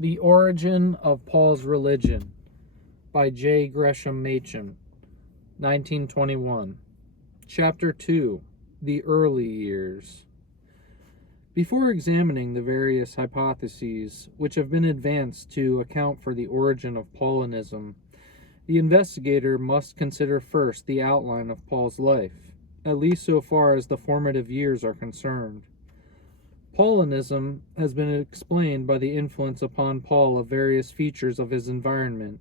The Origin of Paul's Religion by J. Gresham Machen, 1921. Chapter 2. The Early Years. Before examining the various hypotheses which have been advanced to account for the origin of Paulinism, the investigator must consider first the outline of Paul's life, at least so far as the formative years are concerned. Paulinism has been explained by the influence upon Paul of various features of his environment.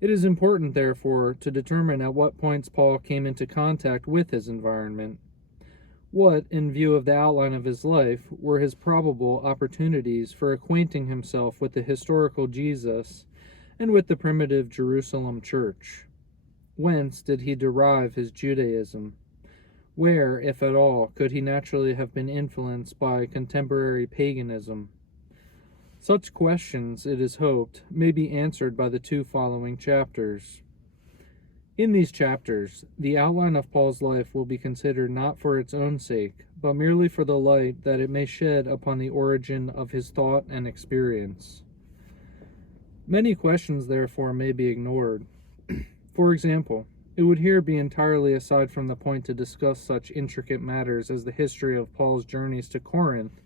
It is important, therefore, to determine at what points Paul came into contact with his environment. What, in view of the outline of his life, were his probable opportunities for acquainting himself with the historical Jesus and with the primitive Jerusalem church? Whence did he derive his Judaism? Where, if at all, could he naturally have been influenced by contemporary paganism? Such questions, it is hoped, may be answered by the two following chapters. In these chapters, the outline of Paul's life will be considered not for its own sake, but merely for the light that it may shed upon the origin of his thought and experience. Many questions, therefore, may be ignored. For example, it would here be entirely aside from the point to discuss such intricate matters as the history of Paul's journeys to Corinth,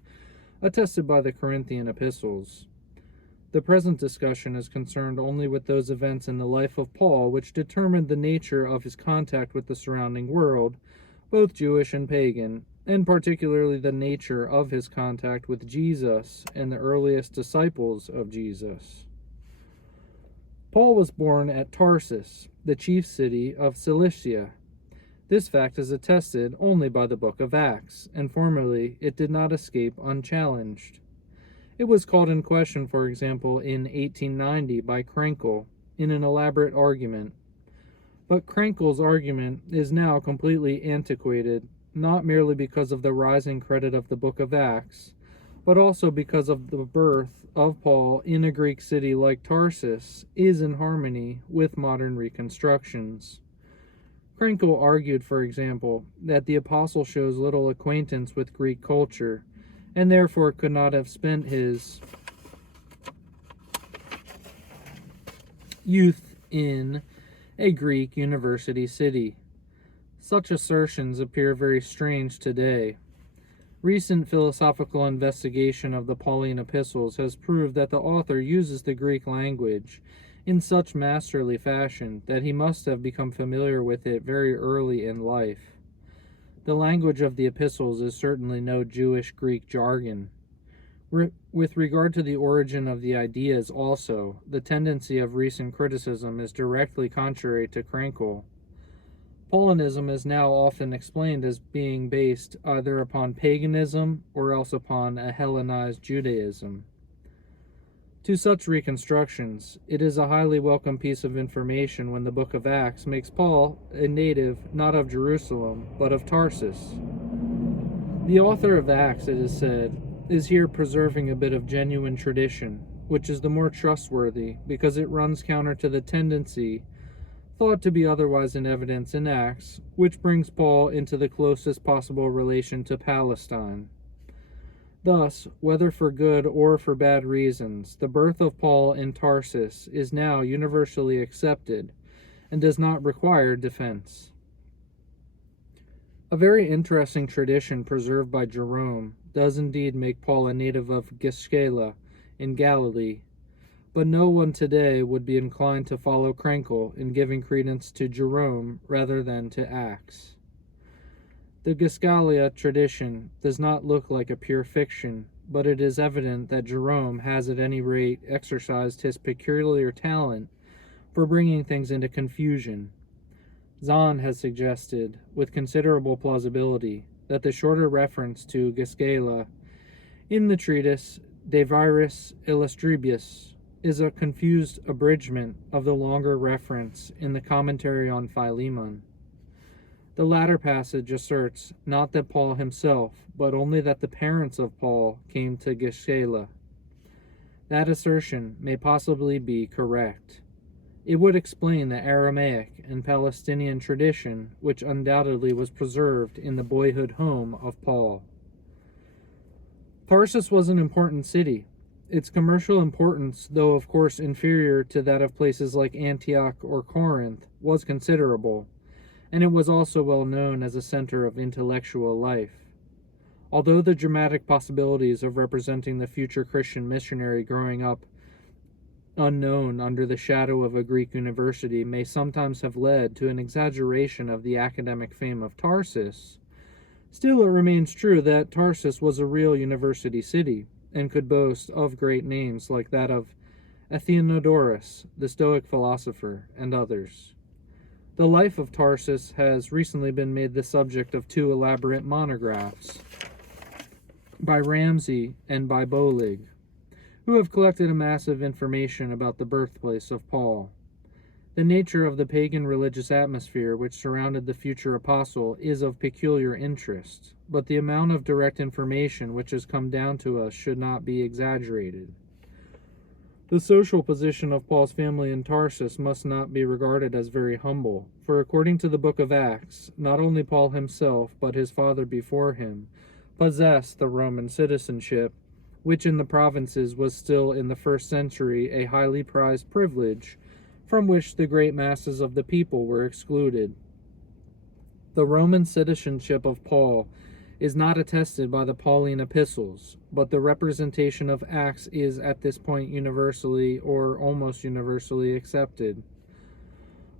attested by the Corinthian epistles. The present discussion is concerned only with those events in the life of Paul which determined the nature of his contact with the surrounding world, both Jewish and pagan, and particularly the nature of his contact with Jesus and the earliest disciples of Jesus. Paul was born at Tarsus, the chief city of Cilicia. This fact is attested only by the book of Acts, and formerly it did not escape unchallenged. It was called in question, for example, in 1890 by Krenkel in an elaborate argument. But Krenkel's argument is now completely antiquated, not merely because of the rising credit of the book of Acts, but also because of the birth of Paul in a Greek city like Tarsus is in harmony with modern reconstructions. Krenkel argued, for example, that the apostle shows little acquaintance with Greek culture, and therefore could not have spent his youth in a Greek university city. Such assertions appear very strange today. Recent philosophical investigation of the Pauline epistles has proved that the author uses the Greek language in such masterly fashion that he must have become familiar with it very early in life. The language of the epistles is certainly no Jewish Greek jargon. With regard to the origin of the ideas also, the tendency of recent criticism is directly contrary to Krenkel. Paulinism is now often explained as being based either upon paganism or else upon a Hellenized Judaism. To such reconstructions, it is a highly welcome piece of information when the book of Acts makes Paul a native not of Jerusalem, but of Tarsus. The author of Acts, it is said, is here preserving a bit of genuine tradition, which is the more trustworthy because it runs counter to the tendency thought to be otherwise in evidence in Acts, which brings Paul into the closest possible relation to Palestine. Thus, whether for good or for bad reasons, the birth of Paul in Tarsus is now universally accepted and does not require defense. A very interesting tradition preserved by Jerome does indeed make Paul a native of Geskela in Galilee, but no one today would be inclined to follow Krenkel in giving credence to Jerome rather than to Acts. The Geskela tradition does not look like a pure fiction, but it is evident that Jerome has at any rate exercised his peculiar talent for bringing things into confusion. Zahn has suggested, with considerable plausibility, that the shorter reference to Geskela in the treatise De Viris Illustribus is a confused abridgment of the longer reference in the commentary on Philemon. The latter passage asserts not that Paul himself, but only that the parents of Paul came to Geskela. That assertion may possibly be correct. It would explain the Aramaic and Palestinian tradition, which undoubtedly was preserved in the boyhood home of Paul. Tarsus was an important city. Its commercial importance, though of course inferior to that of places like Antioch or Corinth, was considerable, and it was also well known as a center of intellectual life. Although the dramatic possibilities of representing the future Christian missionary growing up unknown under the shadow of a Greek university may sometimes have led to an exaggeration of the academic fame of Tarsus, still it remains true that Tarsus was a real university city, and could boast of great names like that of Athenodorus, the Stoic philosopher, and others. The life of Tarsus has recently been made the subject of 2 elaborate monographs by Ramsay and by Bolig, who have collected a mass of information about the birthplace of Paul. The nature of the pagan religious atmosphere which surrounded the future apostle is of peculiar interest, but the amount of direct information which has come down to us should not be exaggerated. The social position of Paul's family in Tarsus must not be regarded as very humble, for according to the book of Acts, not only Paul himself, but his father before him, possessed the Roman citizenship, which in the provinces was still in the 1st century a highly prized privilege, from which the great masses of the people were excluded. The Roman citizenship of Paul is not attested by the Pauline epistles, but the representation of Acts is at this point universally or almost universally accepted.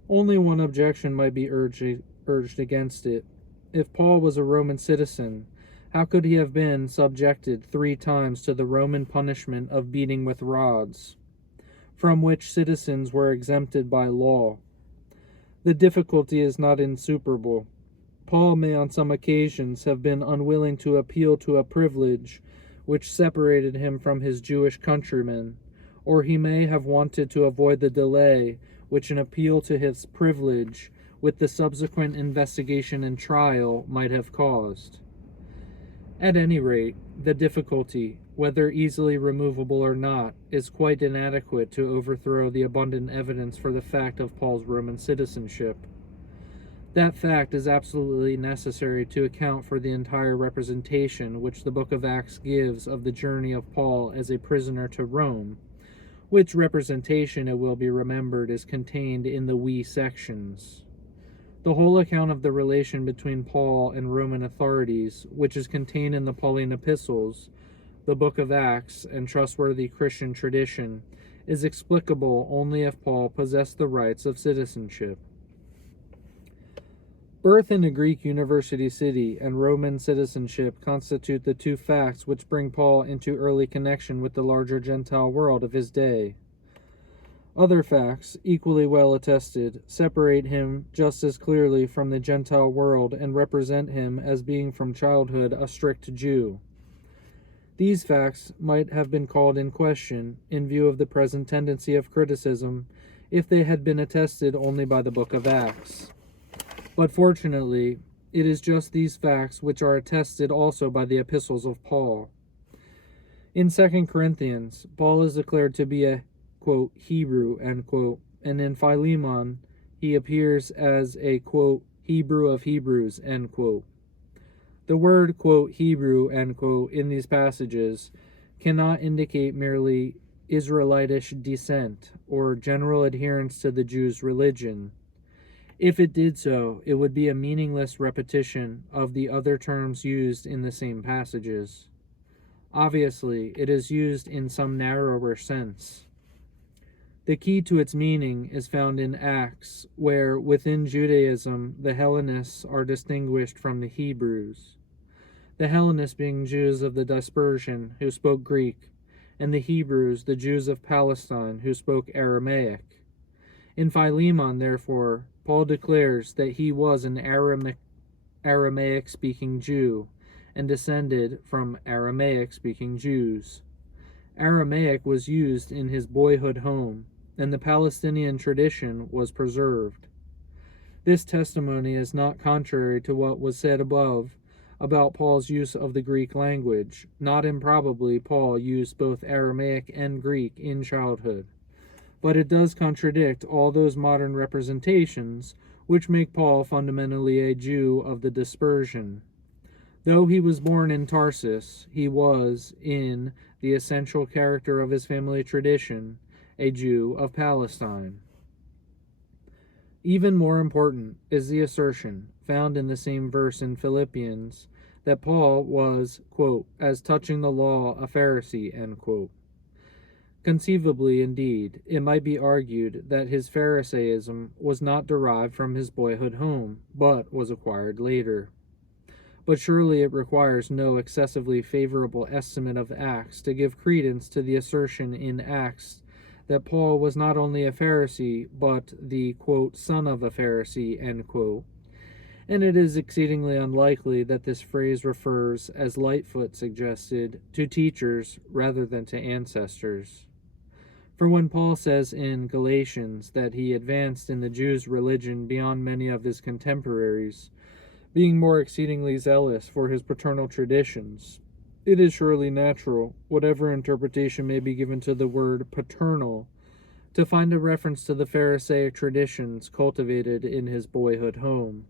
Only one objection might be urged against it. If Paul was a Roman citizen, how could he have been subjected 3 times to the Roman punishment of beating with rods, from which citizens were exempted by law? The difficulty is not insuperable. Paul may on some occasions have been unwilling to appeal to a privilege which separated him from his Jewish countrymen, or he may have wanted to avoid the delay which an appeal to his privilege, with the subsequent investigation and trial, might have caused. At any rate, the difficulty, whether easily removable or not, is quite inadequate to overthrow the abundant evidence for the fact of Paul's Roman citizenship. That fact is absolutely necessary to account for the entire representation which the book of Acts gives of the journey of Paul as a prisoner to Rome, which representation, it will be remembered, is contained in the we sections. The whole account of the relation between Paul and Roman authorities, which is contained in the Pauline epistles, the book of Acts, and trustworthy Christian tradition, is explicable only if Paul possessed the rights of citizenship. Birth in a Greek university city and Roman citizenship constitute the 2 facts which bring Paul into early connection with the larger Gentile world of his day. Other facts, equally well attested, separate him just as clearly from the Gentile world and represent him as being from childhood a strict Jew. These facts might have been called in question, in view of the present tendency of criticism, if they had been attested only by the book of Acts. But fortunately, it is just these facts which are attested also by the epistles of Paul. In 2 Corinthians, Paul is declared to be a, quote, Hebrew, end quote, and in Philemon, he appears as a, quote, Hebrew of Hebrews, end quote. The word, quote, Hebrew, end quote, in these passages cannot indicate merely Israelitish descent or general adherence to the Jews' religion. If it did so, it would be a meaningless repetition of the other terms used in the same passages. Obviously, it is used in some narrower sense. The key to its meaning is found in Acts, where within Judaism the Hellenists are distinguished from the Hebrews. The Hellenists being Jews of the dispersion who spoke Greek, and the Hebrews the Jews of Palestine who spoke Aramaic. In Philemon, therefore, Paul declares that he was an Aramaic-speaking Jew, and descended from Aramaic-speaking Jews. Aramaic was used in his boyhood home, and the Palestinian tradition was preserved. This testimony is not contrary to what was said above about Paul's use of the Greek language. Not improbably, Paul used both Aramaic and Greek in childhood. But it does contradict all those modern representations which make Paul fundamentally a Jew of the dispersion. Though he was born in Tarsus, he was, in the essential character of his family tradition, a Jew of Palestine. Even more important is the assertion, found in the same verse in Philippians, that Paul was, quote, as touching the law, a Pharisee, end quote. Conceivably, indeed, it might be argued that his Pharisaism was not derived from his boyhood home, but was acquired later. But surely it requires no excessively favorable estimate of Acts to give credence to the assertion in Acts that Paul was not only a Pharisee, but the, quote, son of a Pharisee, end quote. And it is exceedingly unlikely that this phrase refers, as Lightfoot suggested, to teachers rather than to ancestors. For when Paul says in Galatians that he advanced in the Jews' religion beyond many of his contemporaries, being more exceedingly zealous for his paternal traditions, it is surely natural, whatever interpretation may be given to the word paternal, to find a reference to the Pharisaic traditions cultivated in his boyhood home.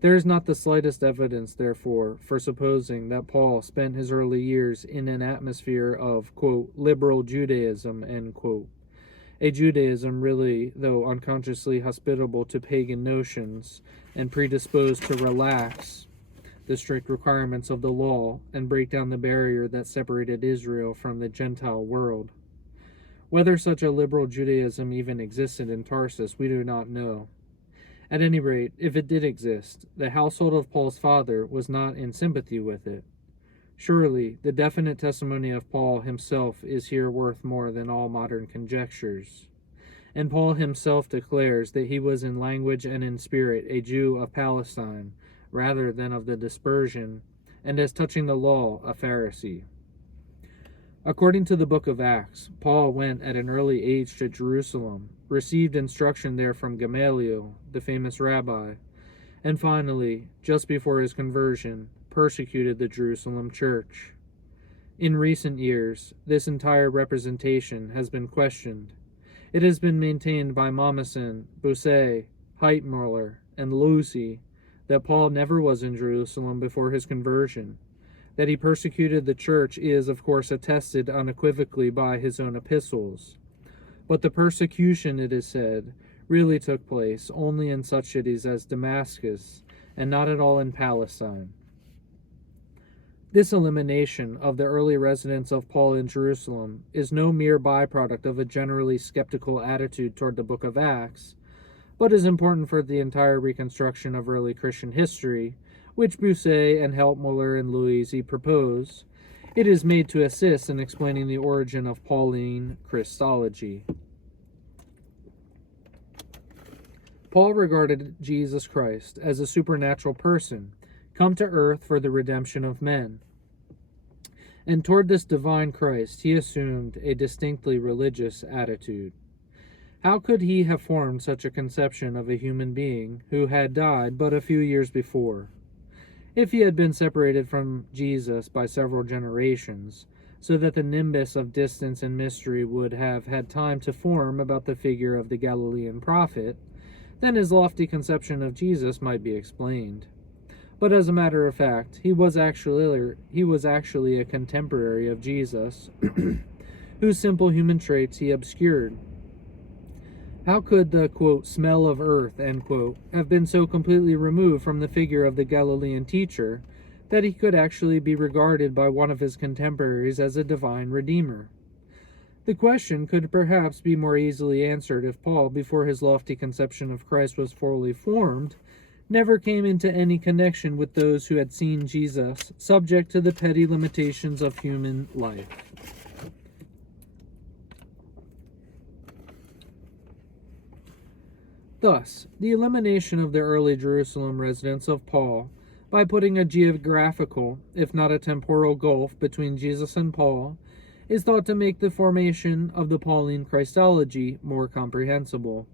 There is not the slightest evidence, therefore, for supposing that Paul spent his early years in an atmosphere of, quote, liberal Judaism, end quote, a Judaism really, though unconsciously hospitable to pagan notions and predisposed to relax the strict requirements of the law and break down the barrier that separated Israel from the Gentile world. Whether such a liberal Judaism even existed in Tarsus, we do not know. At any rate, if it did exist, the household of Paul's father was not in sympathy with it. Surely, the definite testimony of Paul himself is here worth more than all modern conjectures. And Paul himself declares that he was in language and in spirit a Jew of Palestine, rather than of the dispersion, and as touching the law, a Pharisee. According to the book of Acts, Paul went at an early age to Jerusalem, received instruction there from Gamaliel, the famous rabbi, and finally, just before his conversion, persecuted the Jerusalem church. In recent years, this entire representation has been questioned. It has been maintained by Machen, Bossuet, Heitmuller, and Lucy that Paul never was in Jerusalem before his conversion. That he persecuted the church is, of course, attested unequivocally by his own epistles. But the persecution, it is said, really took place only in such cities as Damascus, and not at all in Palestine. This elimination of the early residence of Paul in Jerusalem is no mere byproduct of a generally skeptical attitude toward the book of Acts, but is important for the entire reconstruction of early Christian history, which Bossuet and Heitmuller and Luisi propose. It is made to assist in explaining the origin of Pauline Christology. Paul regarded Jesus Christ as a supernatural person, come to earth for the redemption of men. And toward this divine Christ he assumed a distinctly religious attitude. How could he have formed such a conception of a human being who had died but a few years before? If he had been separated from Jesus by several generations, so that the nimbus of distance and mystery would have had time to form about the figure of the Galilean prophet, then his lofty conception of Jesus might be explained. But as a matter of fact, he was actually a contemporary of Jesus, whose simple human traits he obscured. How could the, quote, smell of earth, end quote, have been so completely removed from the figure of the Galilean teacher that he could actually be regarded by one of his contemporaries as a divine redeemer? The question could perhaps be more easily answered if Paul, before his lofty conception of Christ was fully formed, never came into any connection with those who had seen Jesus, subject to the petty limitations of human life. Thus, the elimination of the early Jerusalem residence of Paul, by putting a geographical, if not a temporal gulf between Jesus and Paul, is thought to make the formation of the Pauline Christology more comprehensible.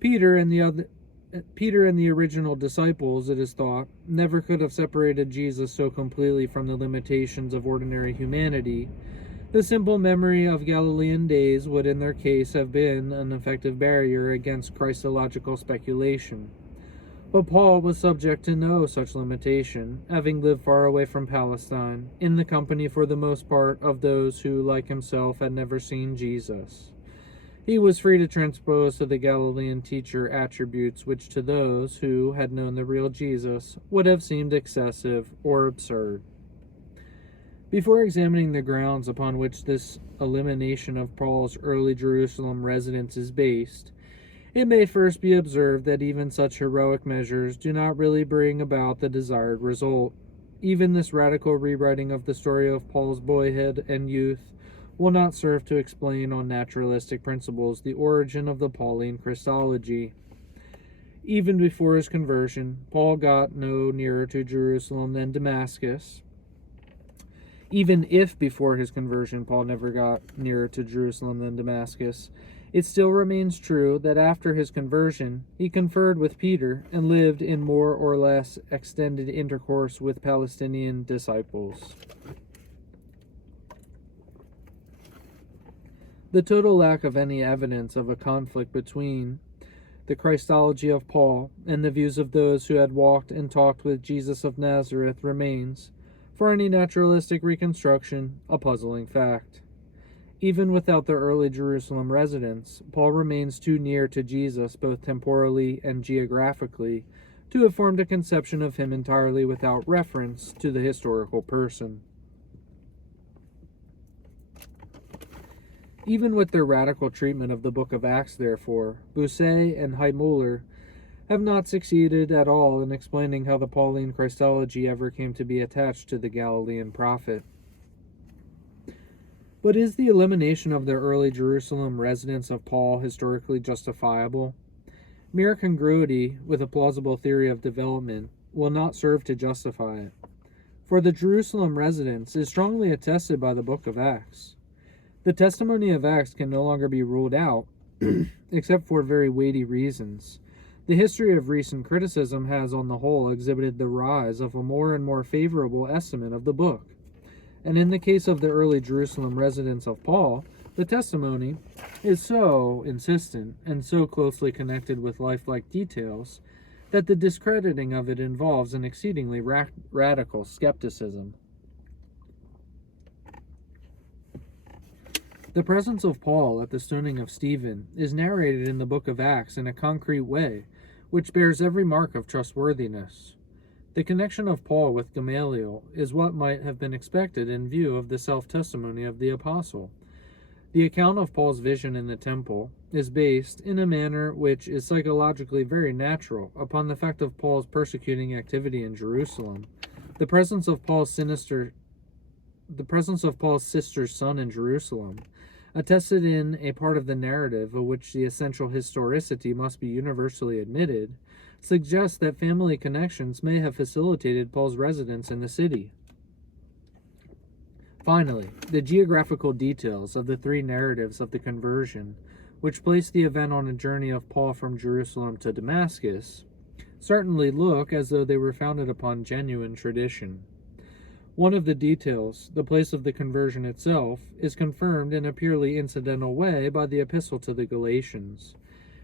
Peter and the original disciples, it is thought, never could have separated Jesus so completely from the limitations of ordinary humanity. The simple memory of Galilean days would in their case have been an effective barrier against Christological speculation. But Paul was subject to no such limitation, having lived far away from Palestine, in the company for the most part of those who, like himself, had never seen Jesus. He was free to transpose to the Galilean teacher attributes which to those who had known the real Jesus would have seemed excessive or absurd. Before examining the grounds upon which this elimination of Paul's early Jerusalem residence is based, it may first be observed that even such heroic measures do not really bring about the desired result. Even this radical rewriting of the story of Paul's boyhood and youth will not serve to explain on naturalistic principles the origin of the Pauline Christology. Even before his conversion, Paul got no nearer to Jerusalem than Damascus. Even if before his conversion Paul never got nearer to Jerusalem than Damascus, it still remains true that after his conversion he conferred with Peter and lived in more or less extended intercourse with Palestinian disciples. The total lack of any evidence of a conflict between the Christology of Paul and the views of those who had walked and talked with Jesus of Nazareth remains, for any naturalistic reconstruction, a puzzling fact. Even without the early Jerusalem residence, Paul remains too near to Jesus both temporally and geographically to have formed a conception of him entirely without reference to the historical person. Even with their radical treatment of the book of Acts, therefore, Bousset and Heitmuller have not succeeded at all in explaining how the Pauline Christology ever came to be attached to the Galilean prophet. But is the elimination of the early Jerusalem residence of Paul historically justifiable? Mere congruity with a plausible theory of development will not serve to justify it, for the Jerusalem residence is strongly attested by the book of Acts. The testimony of Acts can no longer be ruled out, except for very weighty reasons. The history of recent criticism has, on the whole, exhibited the rise of a more and more favorable estimate of the book. And in the case of the early Jerusalem residence of Paul, the testimony is so insistent and so closely connected with lifelike details that the discrediting of it involves an exceedingly radical skepticism. The presence of Paul at the stoning of Stephen is narrated in the book of Acts in a concrete way, which bears every mark of trustworthiness. The connection of Paul with Gamaliel is what might have been expected in view of the self-testimony of the apostle. The account of Paul's vision in the temple is based, in a manner which is psychologically very natural, upon the fact of Paul's persecuting activity in Jerusalem. The presence of Paul's sister's son in Jerusalem, attested in a part of the narrative of which the essential historicity must be universally admitted, suggests that family connections may have facilitated Paul's residence in the city. Finally, the geographical details of the three narratives of the conversion, which place the event on a journey of Paul from Jerusalem to Damascus, certainly look as though they were founded upon genuine tradition. One of the details, the place of the conversion itself, is confirmed in a purely incidental way by the epistle to the Galatians,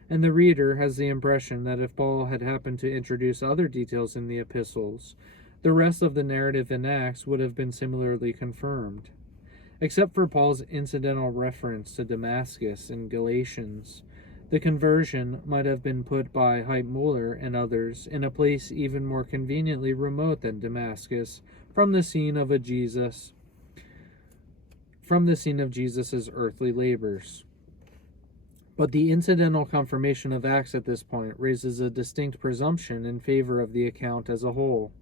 and the reader has the impression that if Paul had happened to introduce other details in the epistles, the rest of the narrative in Acts would have been similarly confirmed. Except for Paul's incidental reference to Damascus in Galatians, the conversion might have been put by Heitmuller and others in a place even more conveniently remote than Damascus from the scene of Jesus' earthly labors. But the incidental confirmation of Acts at this point raises a distinct presumption in favor of the account as a whole.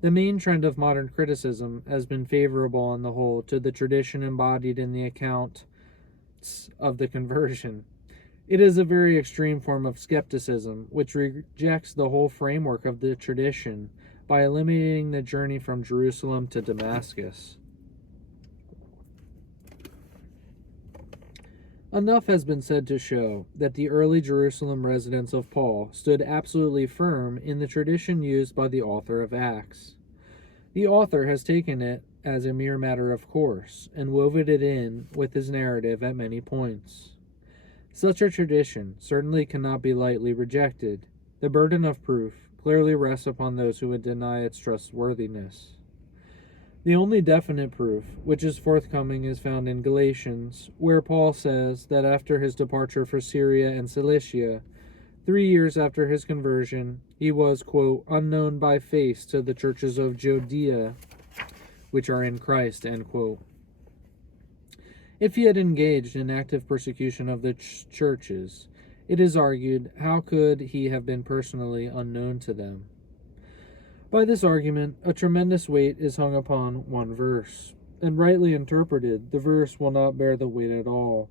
The main trend of modern criticism has been favorable on the whole to the tradition embodied in the account of the conversion. It is a very extreme form of skepticism, which rejects the whole framework of the tradition by eliminating the journey from Jerusalem to Damascus. Enough has been said to show that the early Jerusalem residence of Paul stood absolutely firm in the tradition used by the author of Acts. The author has taken it as a mere matter of course and woven it in with his narrative at many points. Such a tradition certainly cannot be lightly rejected, The burden of proof clearly rests upon those who would deny its trustworthiness. The only definite proof which is forthcoming is found in Galatians, where Paul says that after his departure for Syria and Cilicia, 3 years after his conversion, he was, quote, unknown by face to the churches of Judea, which are in Christ, end quote. If he had engaged in active persecution of the churches, it is argued, how could he have been personally unknown to them? By this argument, a tremendous weight is hung upon one verse, and rightly interpreted, the verse will not bear the weight at all.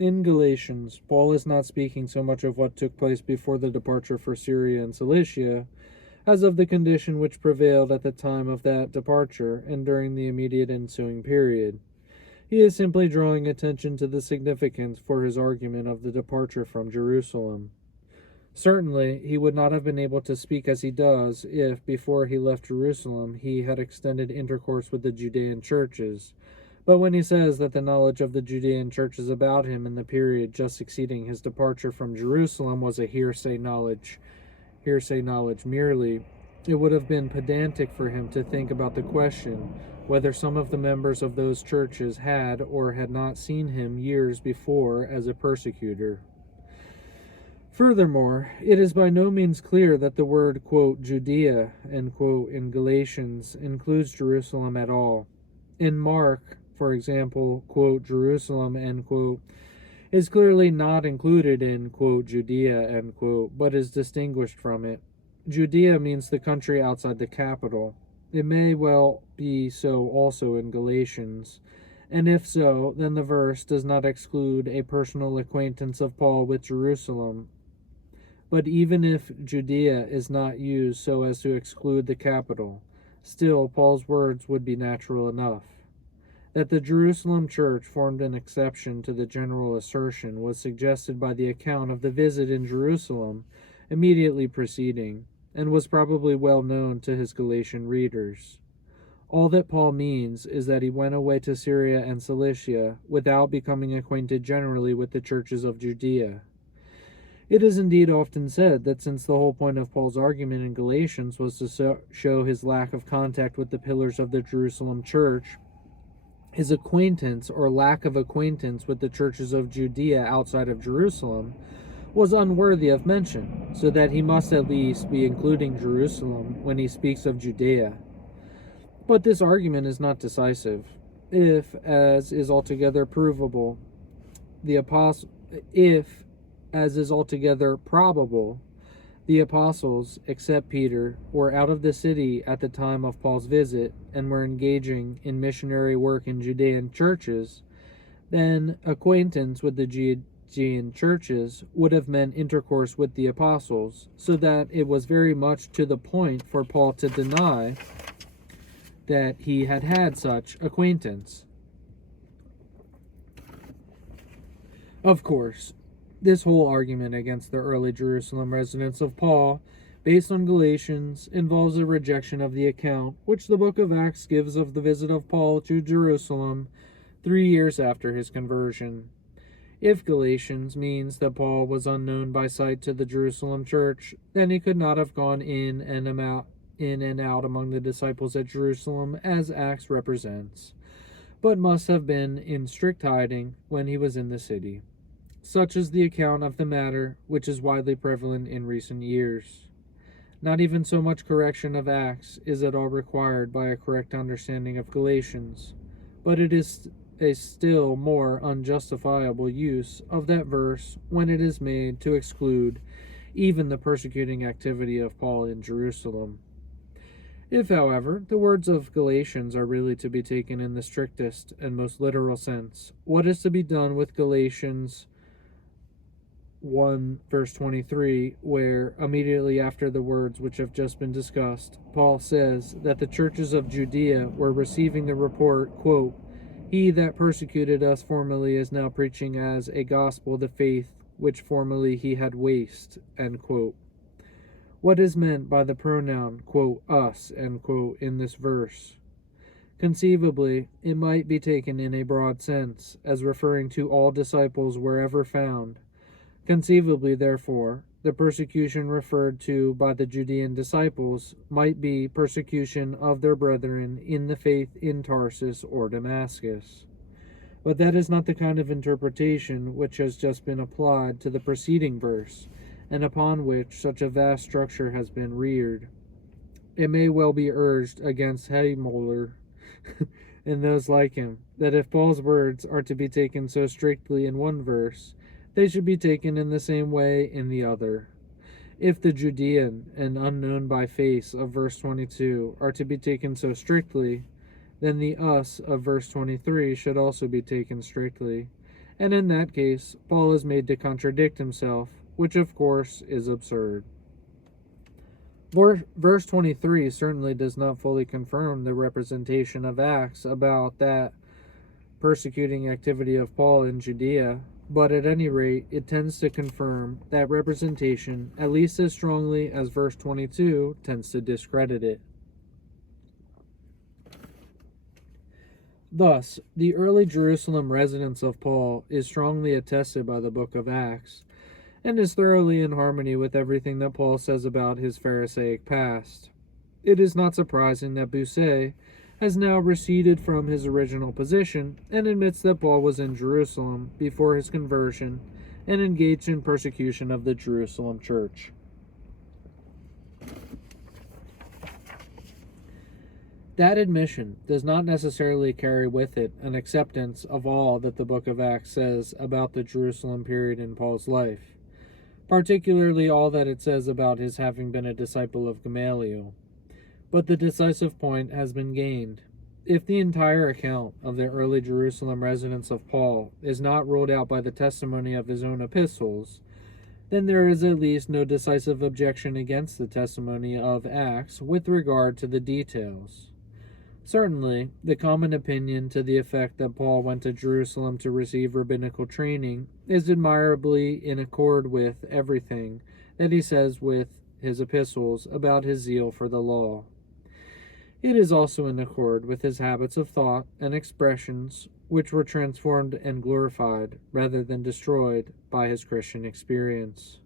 In Galatians, Paul is not speaking so much of what took place before the departure for Syria and Cilicia, as of the condition which prevailed at the time of that departure and during the immediate ensuing period. He is simply drawing attention to the significance for his argument of the departure from Jerusalem. Certainly, he would not have been able to speak as he does if, before he left Jerusalem, he had extended intercourse with the Judean churches. But when he says that the knowledge of the Judean churches about him in the period just succeeding his departure from Jerusalem was a hearsay knowledge merely, it would have been pedantic for him to think about the question whether some of the members of those churches had or had not seen him years before as a persecutor. Furthermore, it is by no means clear that the word, quote, Judea, end quote, in Galatians includes Jerusalem at all. In Mark, for example, quote, Jerusalem, end quote, is clearly not included in, quote, Judea, end quote, but is distinguished from it. Judea means the country outside the capital. It may well be so also in Galatians, and if so, then the verse does not exclude a personal acquaintance of Paul with Jerusalem. But even if Judea is not used so as to exclude the capital, still Paul's words would be natural enough. That the Jerusalem church formed an exception to the general assertion was suggested by the account of the visit in Jerusalem immediately preceding, and was probably well known to his Galatian readers. All that Paul means is that he went away to Syria and Cilicia without becoming acquainted generally with the churches of Judea. It is indeed often said that since the whole point of Paul's argument in Galatians was to show his lack of contact with the pillars of the Jerusalem church, his acquaintance or lack of acquaintance with the churches of Judea outside of Jerusalem was unworthy of mention, so that he must at least be including Jerusalem when he speaks of Judea. But this argument is not decisive. If, as is altogether probable, the apostles, except Peter, were out of the city at the time of Paul's visit and were engaging in missionary work in Judean churches, then acquaintance with the Judean churches would have meant intercourse with the apostles, so that it was very much to the point for Paul to deny that he had had such acquaintance. Of course, this whole argument against the early Jerusalem residence of Paul, based on Galatians, involves a rejection of the account which the book of Acts gives of the visit of Paul to Jerusalem 3 years after his conversion. If Galatians means that Paul was unknown by sight to the Jerusalem church, then he could not have gone in and out among the disciples at Jerusalem as Acts represents, but must have been in strict hiding when he was in the city. Such is the account of the matter which is widely prevalent in recent years. Not even so much correction of Acts is at all required by a correct understanding of Galatians, but it is a still more unjustifiable use of that verse when it is made to exclude even the persecuting activity of Paul in Jerusalem. If, however, the words of Galatians are really to be taken in the strictest and most literal sense, what is to be done with Galatians 1 verse 23, where, immediately after the words which have just been discussed, Paul says that the churches of Judea were receiving the report, quote, "He that persecuted us formerly is now preaching as a gospel the faith which formerly he had waste," end quote. What is meant by the pronoun, quote, us, end quote, in this verse? Conceivably, it might be taken in a broad sense, as referring to all disciples wherever found. Conceivably, therefore, the persecution referred to by the Judean disciples might be persecution of their brethren in the faith in Tarsus or Damascus. But that is not the kind of interpretation which has just been applied to the preceding verse, and upon which such a vast structure has been reared. It may well be urged against Heimoller and those like him, that if Paul's words are to be taken so strictly in one verse, they should be taken in the same way in the other. If the Judean and unknown by face of verse 22 are to be taken so strictly, then the us of verse 23 should also be taken strictly, and in that case Paul is made to contradict himself, which of course is absurd. Verse 23 certainly does not fully confirm the representation of Acts about that persecuting activity of Paul in Judea, but at any rate it tends to confirm that representation at least as strongly as verse 22 tends to discredit it. Thus, the early Jerusalem residence of Paul is strongly attested by the book of Acts, and is thoroughly in harmony with everything that Paul says about his Pharisaic past. It is not surprising that Bossuet has now receded from his original position and admits that Paul was in Jerusalem before his conversion and engaged in persecution of the Jerusalem church. That admission does not necessarily carry with it an acceptance of all that the book of Acts says about the Jerusalem period in Paul's life, particularly all that it says about his having been a disciple of Gamaliel. But the decisive point has been gained. If the entire account of the early Jerusalem residence of Paul is not ruled out by the testimony of his own epistles, then there is at least no decisive objection against the testimony of Acts with regard to the details. Certainly, the common opinion to the effect that Paul went to Jerusalem to receive rabbinical training is admirably in accord with everything that he says with his epistles about his zeal for the law. It is also in accord with his habits of thought and expressions, which were transformed and glorified rather than destroyed by his Christian experience.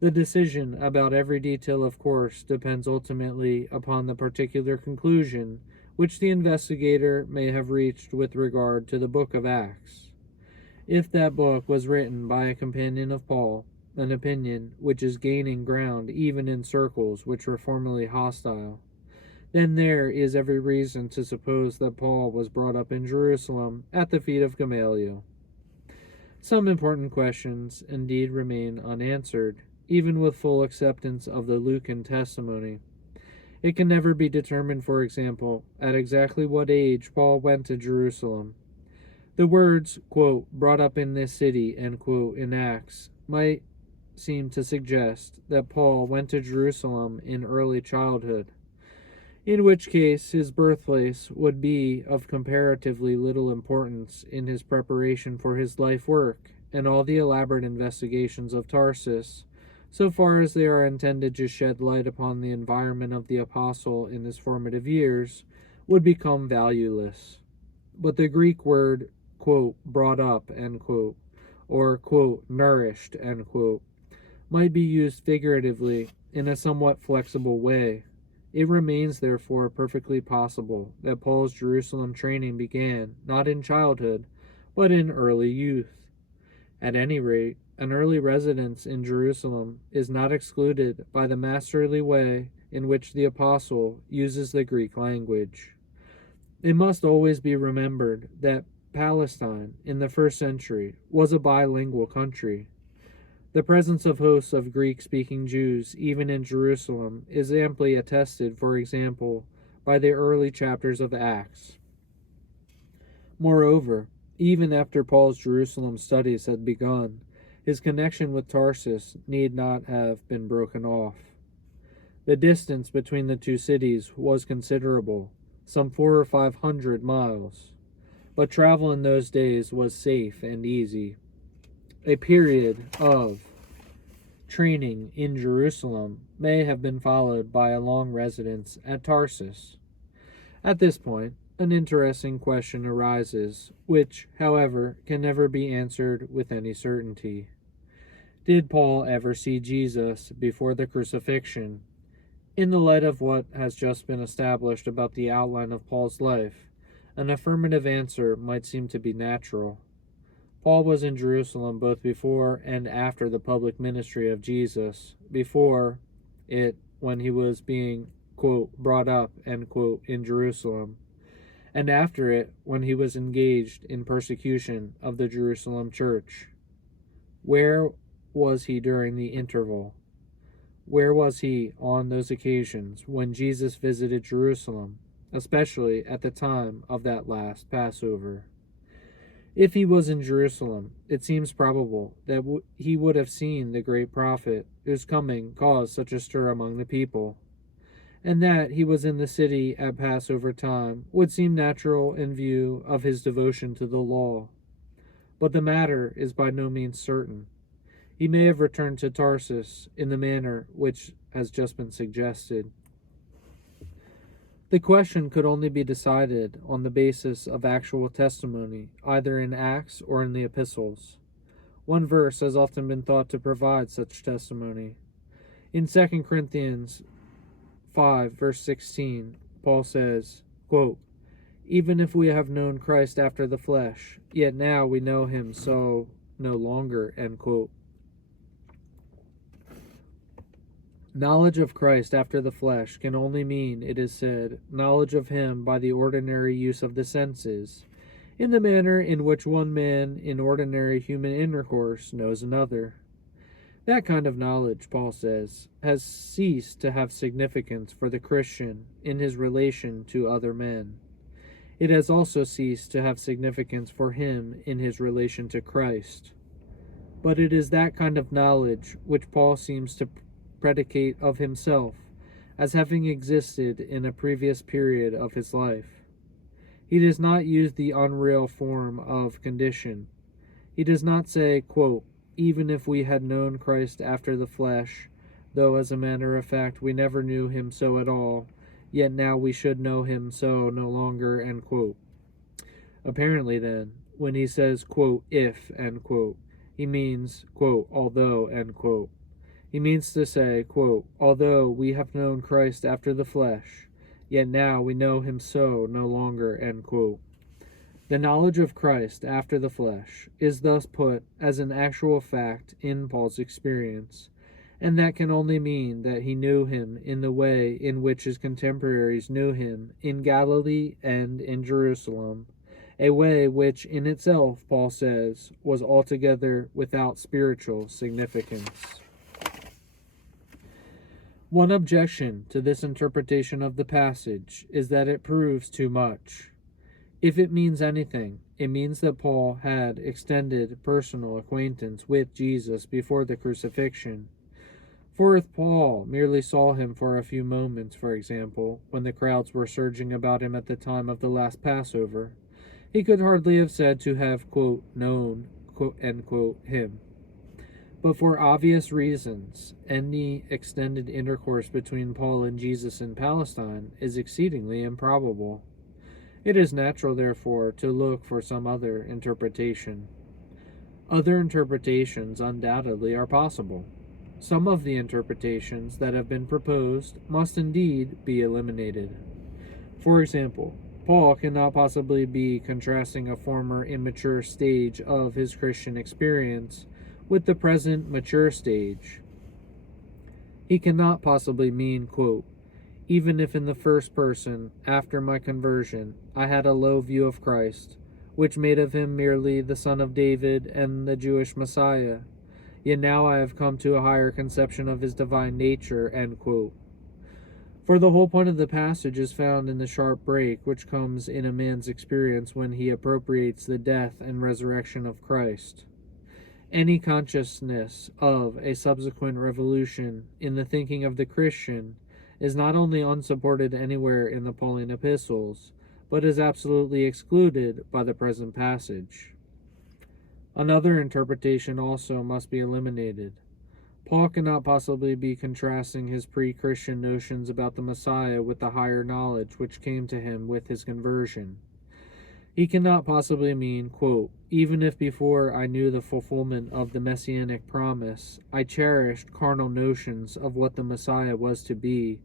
The decision about every detail, of course, depends ultimately upon the particular conclusion which the investigator may have reached with regard to the book of Acts. If that book was written by a companion of Paul, an opinion which is gaining ground even in circles which were formerly hostile, then there is every reason to suppose that Paul was brought up in Jerusalem at the feet of Gamaliel. Some important questions indeed remain unanswered, even with full acceptance of the Lucan testimony. It can never be determined, for example, at exactly what age Paul went to Jerusalem. The words, quote, brought up in this city, end quote, in Acts, might seem to suggest that Paul went to Jerusalem in early childhood, in which case his birthplace would be of comparatively little importance in his preparation for his life work, and all the elaborate investigations of Tarsus, so far as they are intended to shed light upon the environment of the apostle in his formative years, would become valueless. But the Greek word, quote, brought up, end quote, or, quote, nourished, end quote, might be used figuratively in a somewhat flexible way. It remains, therefore, perfectly possible that Paul's Jerusalem training began not in childhood, but in early youth. At any rate, an early residence in Jerusalem is not excluded by the masterly way in which the apostle uses the Greek language. It must always be remembered that Palestine in the first century was a bilingual country. The presence of hosts of Greek-speaking Jews even in Jerusalem is amply attested, for example, by the early chapters of Acts. Moreover, even after Paul's Jerusalem studies had begun, his connection with Tarsus need not have been broken off. The distance between the two cities was considerable, some 400 or 500 miles, but travel in those days was safe and easy. A period of training in Jerusalem may have been followed by a long residence at Tarsus. At this point, an interesting question arises, which, however, can never be answered with any certainty. Did Paul ever see Jesus before the crucifixion? In the light of what has just been established about the outline of Paul's life, an affirmative answer might seem to be natural. Paul was in Jerusalem both before and after the public ministry of Jesus. Before it, when he was being, quote, brought up, end quote, in Jerusalem, and after it, when he was engaged in persecution of the Jerusalem church. Where was he during the interval? Where was he on those occasions when Jesus visited Jerusalem, especially at the time of that last Passover? If he was in Jerusalem, it seems probable that he would have seen the great prophet whose coming caused such a stir among the people, and that he was in the city at Passover time would seem natural in view of his devotion to the law. But the matter is by no means certain. He may have returned to Tarsus in the manner which has just been suggested. The question could only be decided on the basis of actual testimony, either in Acts or in the epistles. One verse has often been thought to provide such testimony. In 2 Corinthians 5, verse 16, Paul says, quote, "Even if we have known Christ after the flesh, yet now we know him so no longer," end quote. Knowledge of Christ after the flesh can only mean, it is said, knowledge of him by the ordinary use of the senses, in the manner in which one man in ordinary human intercourse knows another. That kind of knowledge, Paul says, has ceased to have significance for the Christian in his relation to other men. It has also ceased to have significance for him in his relation to Christ. But it is that kind of knowledge which Paul seems to predicate of himself as having existed in a previous period of his life. He does not use the unreal form of condition. He does not say, quote, "Even if we had known Christ after the flesh, though as a matter of fact we never knew him so at all, yet now we should know him so no longer," end quote. Apparently then, when he says, quote, "if," end quote, he means, quote, "although," end quote. He means to say, quote, "Although we have known Christ after the flesh, yet now we know him so no longer," end quote. The knowledge of Christ after the flesh is thus put as an actual fact in Paul's experience, and that can only mean that he knew him in the way in which his contemporaries knew him in Galilee and in Jerusalem, a way which in itself, Paul says, was altogether without spiritual significance. One objection to this interpretation of the passage is that it proves too much. If it means anything, it means that Paul had extended personal acquaintance with Jesus before the crucifixion. For if Paul merely saw him for a few moments, for example, when the crowds were surging about him at the time of the last Passover, he could hardly have said to have, quote, known, quote, end quote, him. But for obvious reasons, any extended intercourse between Paul and Jesus in Palestine is exceedingly improbable. It is natural, therefore, to look for some other interpretation. Other interpretations undoubtedly are possible. Some of the interpretations that have been proposed must indeed be eliminated. For example, Paul cannot possibly be contrasting a former immature stage of his Christian experience with the present mature stage. He cannot possibly mean, quote, "Even if in the first person, after my conversion, I had a low view of Christ, which made of him merely the son of David and the Jewish Messiah, yet now I have come to a higher conception of his divine nature," end quote. For the whole point of the passage is found in the sharp break which comes in a man's experience when he appropriates the death and resurrection of Christ. Any consciousness of a subsequent revolution in the thinking of the Christian is not only unsupported anywhere in the Pauline epistles, but is absolutely excluded by the present passage. Another interpretation also must be eliminated. Paul cannot possibly be contrasting his pre-Christian notions about the Messiah with the higher knowledge which came to him with his conversion. He cannot possibly mean, quote, even if before I knew the fulfillment of the messianic promise, I cherished carnal notions of what the Messiah was to be,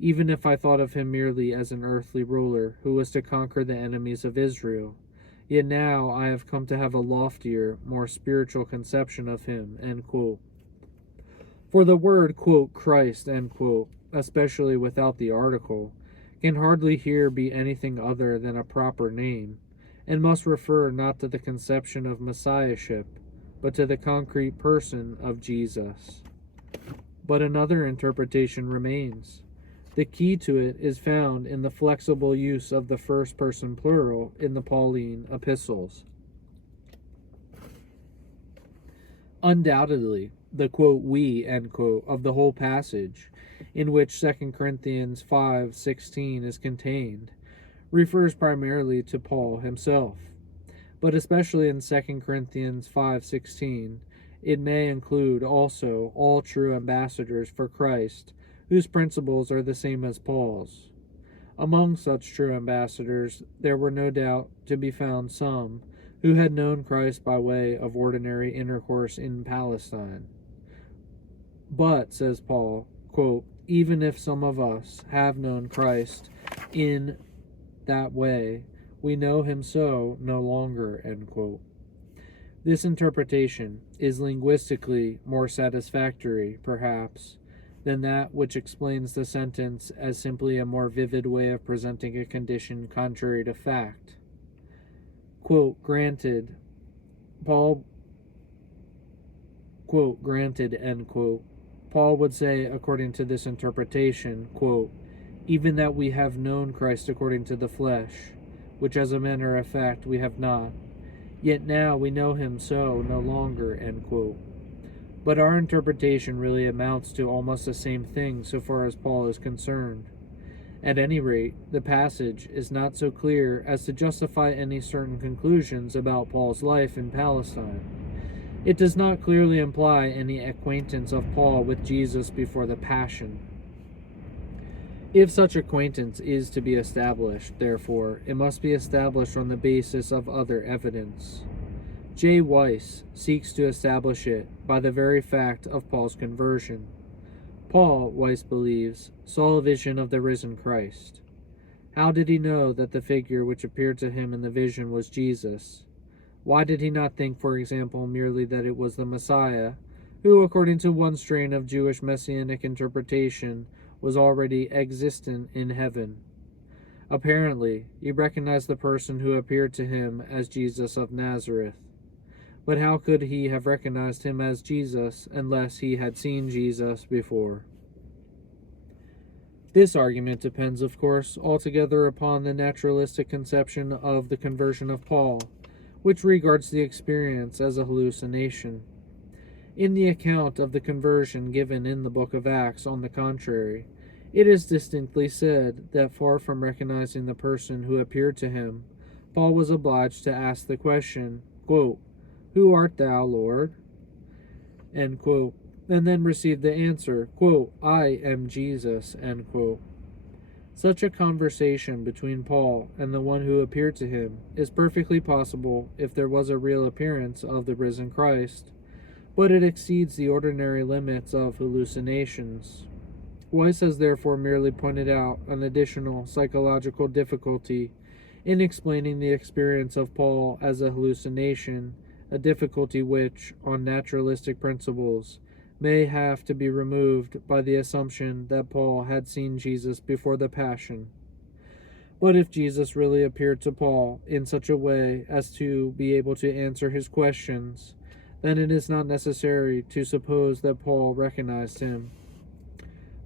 even if I thought of him merely as an earthly ruler who was to conquer the enemies of Israel, yet now I have come to have a loftier, more spiritual conception of him." End quote. For the word, quote, Christ, end quote, especially without the article, can hardly here be anything other than a proper name, and must refer not to the conception of messiahship, but to the concrete person of Jesus. But another interpretation remains. The key to it is found in the flexible use of the first person plural in the Pauline epistles. Undoubtedly, the quote, we, end quote, of the whole passage, in which 2 Corinthians 5:16 is contained, refers primarily to Paul himself. But especially in 2 Corinthians 5:16, it may include also all true ambassadors for Christ, whose principles are the same as Paul's. Among such true ambassadors, there were no doubt to be found some who had known Christ by way of ordinary intercourse in Palestine. But, says Paul, quote, even if some of us have known Christ in that way, we know him so no longer, end quote. This interpretation is linguistically more satisfactory, perhaps, than that which explains the sentence as simply a more vivid way of presenting a condition contrary to fact. Quote, granted, Paul, quote, granted, end quote. Paul would say, according to this interpretation, quote, even that we have known Christ according to the flesh, which as a matter of fact we have not, yet now we know him so no longer, end quote. But our interpretation really amounts to almost the same thing so far as Paul is concerned. At any rate, the passage is not so clear as to justify any certain conclusions about Paul's life in Palestine. It does not clearly imply any acquaintance of Paul with Jesus before the Passion. If such acquaintance is to be established, therefore, it must be established on the basis of other evidence. J. Weiss seeks to establish it by the very fact of Paul's conversion. Paul, Weiss believes, saw a vision of the risen Christ. How did he know that the figure which appeared to him in the vision was Jesus? Why did he not think, for example, merely that it was the Messiah, who, according to one strain of Jewish messianic interpretation, was already existent in heaven? Apparently, he recognized the person who appeared to him as Jesus of Nazareth. But how could he have recognized him as Jesus unless he had seen Jesus before? This argument depends, of course, altogether upon the naturalistic conception of the conversion of Paul, which regards the experience as a hallucination. In the account of the conversion given in the book of Acts, on the contrary, it is distinctly said that far from recognizing the person who appeared to him, Paul was obliged to ask the question, quote, who art thou, Lord? End quote, and then received the answer, quote, I am Jesus, end quote. Such a conversation between Paul and the one who appeared to him is perfectly possible if there was a real appearance of the risen Christ, but it exceeds the ordinary limits of hallucinations. Weiss has therefore merely pointed out an additional psychological difficulty in explaining the experience of Paul as a hallucination, a difficulty which, on naturalistic principles, may have to be removed by the assumption that Paul had seen Jesus before the Passion. But if Jesus really appeared to Paul in such a way as to be able to answer his questions, then it is not necessary to suppose that Paul recognized him.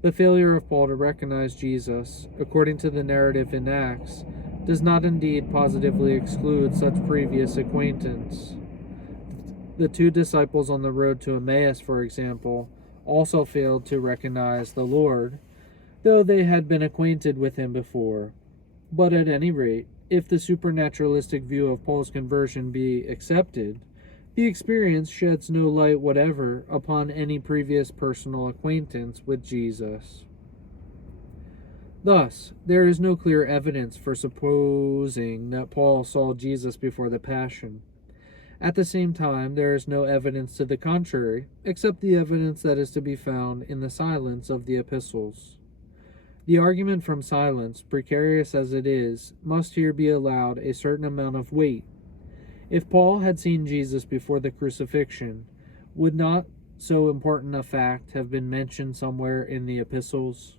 The failure of Paul to recognize Jesus, according to the narrative in Acts, does not indeed positively exclude such previous acquaintance. The two disciples on the road to Emmaus, for example, also failed to recognize the Lord, though they had been acquainted with him before. But at any rate, if the supernaturalistic view of Paul's conversion be accepted, the experience sheds no light whatever upon any previous personal acquaintance with Jesus. Thus, there is no clear evidence for supposing that Paul saw Jesus before the Passion. At the same time, there is no evidence to the contrary, except the evidence that is to be found in the silence of the epistles. The argument from silence, precarious as it is, must here be allowed a certain amount of weight. If Paul had seen Jesus before the crucifixion, would not so important a fact have been mentioned somewhere in the epistles?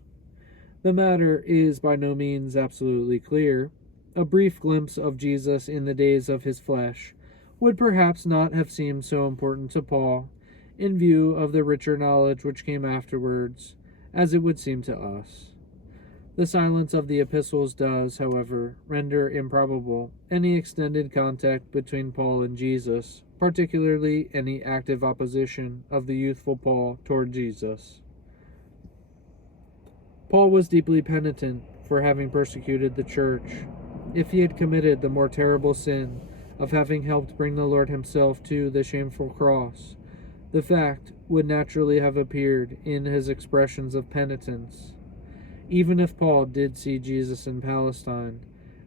The matter is by no means absolutely clear. A brief glimpse of Jesus in the days of his flesh would perhaps not have seemed so important to Paul, in view of the richer knowledge which came afterwards, as it would seem to us. The silence of the epistles does, however, render improbable any extended contact between Paul and Jesus, particularly any active opposition of the youthful Paul toward Jesus. Paul was deeply penitent for having persecuted the church. If he had committed the more terrible sin of having helped bring the Lord himself to the shameful cross, the fact would naturally have appeared in his expressions of penitence. Even if Paul did see Jesus in Palestine,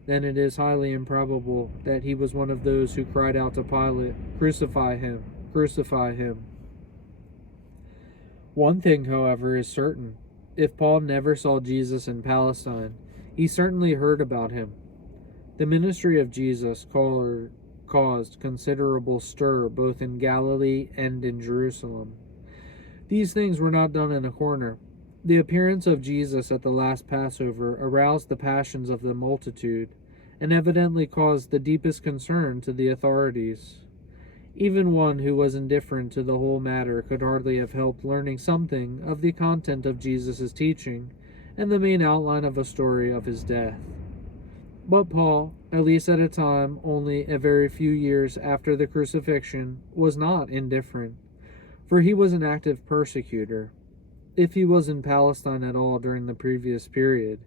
then it is highly improbable that he was one of those who cried out to Pilate, "Crucify him! Crucify him!" One thing, however, is certain. If Paul never saw Jesus in Palestine, he certainly heard about him. The ministry of Jesus caused considerable stir both in Galilee and in Jerusalem. These things were not done in a corner. The appearance of Jesus at the last Passover aroused the passions of the multitude, and evidently caused the deepest concern to the authorities. Even one who was indifferent to the whole matter could hardly have helped learning something of the content of Jesus' teaching and the main outline of a story of his death. But Paul, at least at a time only a very few years after the crucifixion, was not indifferent, for he was an active persecutor. If he was in Palestine at all during the previous period,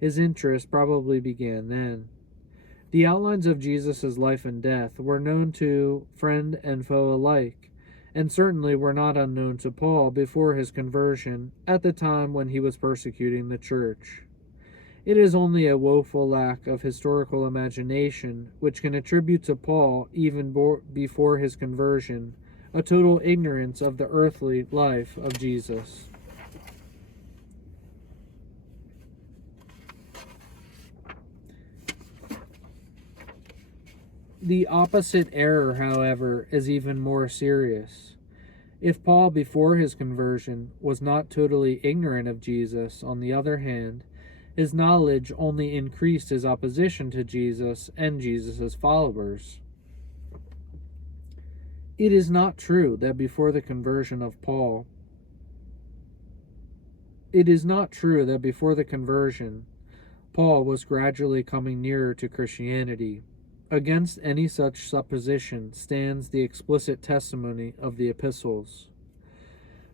his interest probably began then. The outlines of Jesus' life and death were known to friend and foe alike, and certainly were not unknown to Paul before his conversion, at the time when he was persecuting the church. It is only a woeful lack of historical imagination which can attribute to Paul, even before his conversion, a total ignorance of the earthly life of Jesus. The opposite error, however, is even more serious. If Paul, before his conversion, was not totally ignorant of Jesus, on the other hand, his knowledge only increased his opposition to Jesus and Jesus' followers. It is not true that before the conversion, Paul was gradually coming nearer to Christianity. Against any such supposition stands the explicit testimony of the epistles.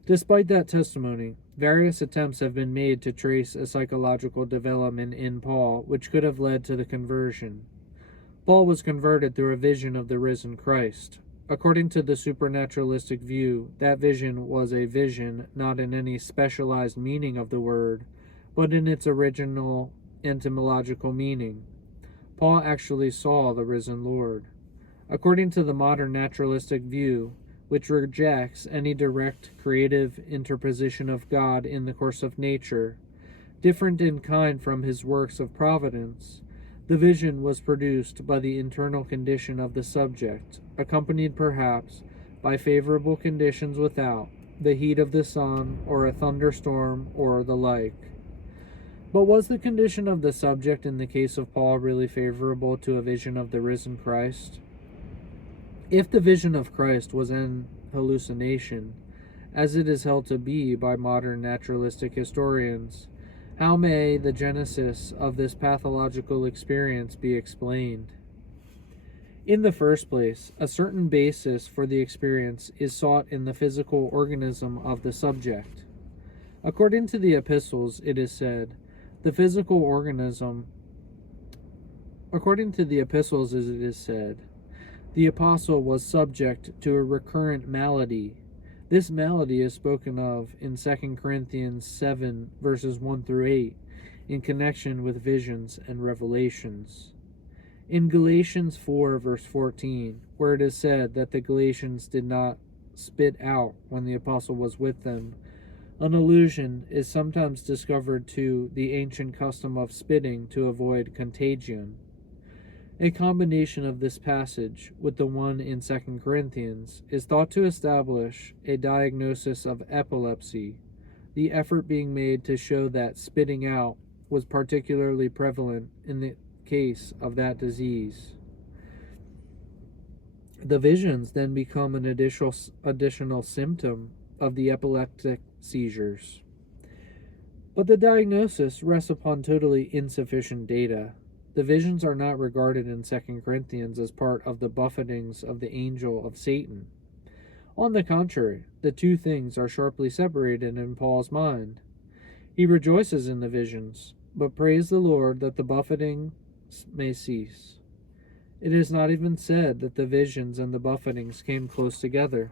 Despite that testimony, various attempts have been made to trace a psychological development in Paul which could have led to the conversion. Paul was converted through a vision of the risen Christ. According to the supernaturalistic view, that vision was a vision not in any specialized meaning of the word, but in its original etymological meaning. Paul actually saw the risen Lord. According to the modern naturalistic view, which rejects any direct creative interposition of God in the course of nature, different in kind from his works of providence, the vision was produced by the internal condition of the subject, accompanied perhaps by favorable conditions without, the heat of the sun, or a thunderstorm, or the like. But was the condition of the subject in the case of Paul really favorable to a vision of the risen Christ? If the vision of Christ was an hallucination, as it is held to be by modern naturalistic historians, how may the genesis of this pathological experience be explained? In the first place, a certain basis for the experience is sought in the physical organism of the subject. According to the epistles, it is said, the apostle was subject to a recurrent malady. This malady is spoken of in 2 Corinthians 7, verses 1 through 8, in connection with visions and revelations. In Galatians 4, verse 14, where it is said that the Galatians did not spit out when the apostle was with them, an allusion is sometimes discovered to the ancient custom of spitting to avoid contagion. A combination of this passage with the one in 2 Corinthians is thought to establish a diagnosis of epilepsy, the effort being made to show that spitting out was particularly prevalent in the case of that disease. The visions then become an additional symptom of the epileptic seizures. But the diagnosis rests upon totally insufficient data. The visions are not regarded in 2 Corinthians as part of the buffetings of the angel of Satan. On the contrary, the two things are sharply separated in Paul's mind. He rejoices in the visions, but prays the Lord that the buffetings may cease. It is not even said that the visions and the buffetings came close together.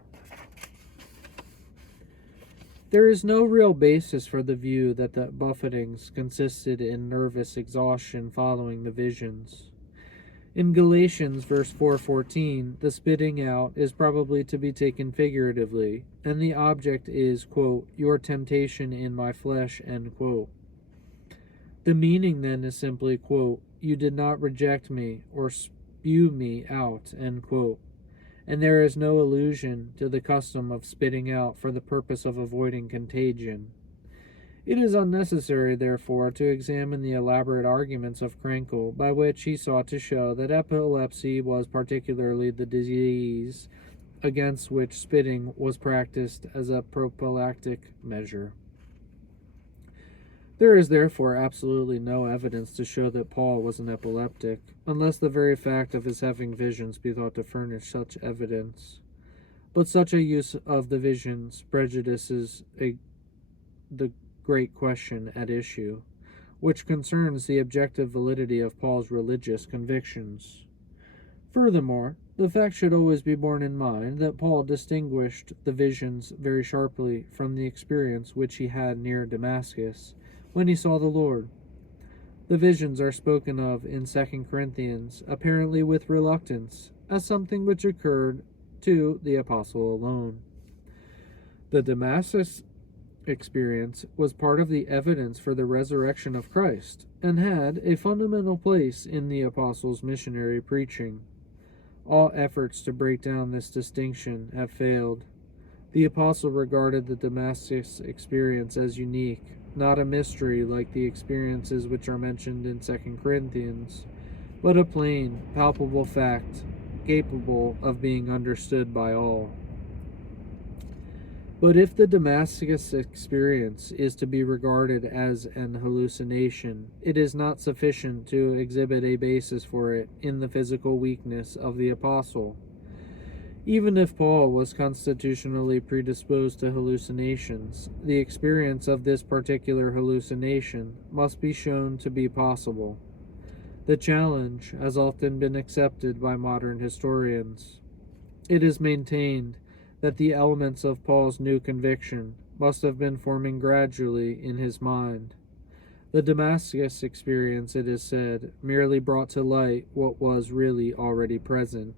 There is no real basis for the view that the buffetings consisted in nervous exhaustion following the visions. In Galatians verse 4:14, the spitting out is probably to be taken figuratively, and the object is, quote, your temptation in my flesh, end quote. The meaning then is simply, quote, you did not reject me or spew me out, end quote. And there is no allusion to the custom of spitting out for the purpose of avoiding contagion. It is unnecessary, therefore, to examine the elaborate arguments of Krenkel, by which he sought to show that epilepsy was particularly the disease against which spitting was practiced as a prophylactic measure. There is therefore absolutely no evidence to show that Paul was an epileptic, unless the very fact of his having visions be thought to furnish such evidence. But such a use of the visions prejudices the great question at issue, which concerns the objective validity of Paul's religious convictions. Furthermore, the fact should always be borne in mind that Paul distinguished the visions very sharply from the experience which he had near Damascus, when he saw the Lord. The visions are spoken of in 2 Corinthians, apparently with reluctance, as something which occurred to the apostle alone. The Damascus experience was part of the evidence for the resurrection of Christ, and had a fundamental place in the apostle's missionary preaching. All efforts to break down this distinction have failed. The apostle regarded the Damascus experience as unique, not a mystery like the experiences which are mentioned in 2 Corinthians, but a plain, palpable fact, capable of being understood by all. But if the Damascus experience is to be regarded as an hallucination, it is not sufficient to exhibit a basis for it in the physical weakness of the apostle. Even if Paul was constitutionally predisposed to hallucinations, the experience of this particular hallucination must be shown to be possible. The challenge has often been accepted by modern historians. It is maintained that the elements of Paul's new conviction must have been forming gradually in his mind. The Damascus experience, it is said, merely brought to light what was really already present.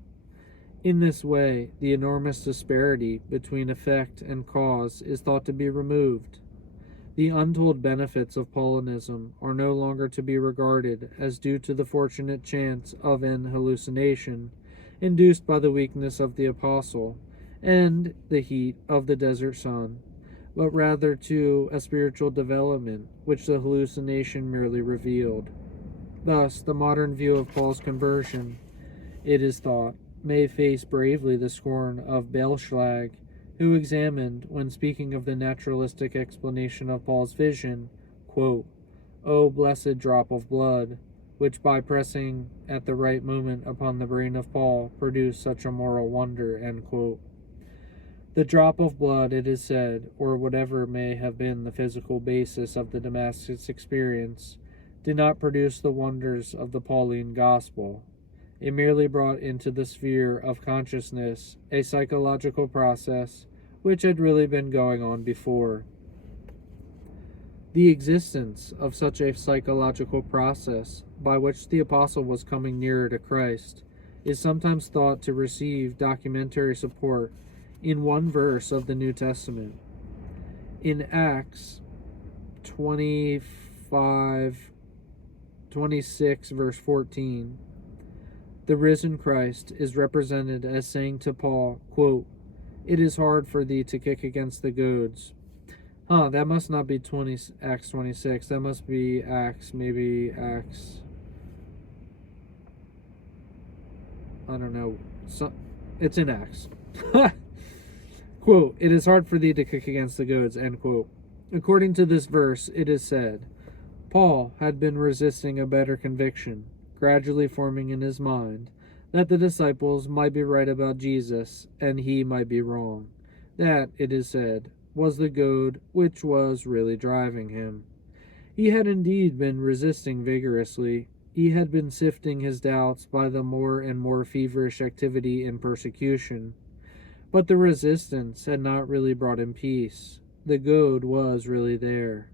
In this way, the enormous disparity between effect and cause is thought to be removed. The untold benefits of Paulinism are no longer to be regarded as due to the fortunate chance of an hallucination induced by the weakness of the apostle and the heat of the desert sun, but rather to a spiritual development which the hallucination merely revealed. Thus, the modern view of Paul's conversion, it is thought, may face bravely the scorn of Belschlag, who examined, when speaking of the naturalistic explanation of Paul's vision, quote, "O blessed drop of blood, which by pressing at the right moment upon the brain of Paul produced such a moral wonder," end quote. The drop of blood, it is said, or whatever may have been the physical basis of the Damascus experience, did not produce the wonders of the Pauline gospel. It merely brought into the sphere of consciousness a psychological process which had really been going on before. The existence of such a psychological process by which the apostle was coming nearer to Christ is sometimes thought to receive documentary support in one verse of the New Testament. In Acts 26, verse 14, the risen Christ is represented as saying to Paul, quote, "It is hard for thee to kick against the goads." That must not be Acts 26. That must be Acts, I don't know. It's in Acts. Quote, "It is hard for thee to kick against the goads," end quote. According to this verse, it is said, Paul had been resisting a better conviction, gradually forming in his mind, that the disciples might be right about Jesus, and he might be wrong. That, it is said, was the goad which was really driving him. He had indeed been resisting vigorously. He had been sifting his doubts by the more and more feverish activity in persecution. But the resistance had not really brought him peace. The goad was really there.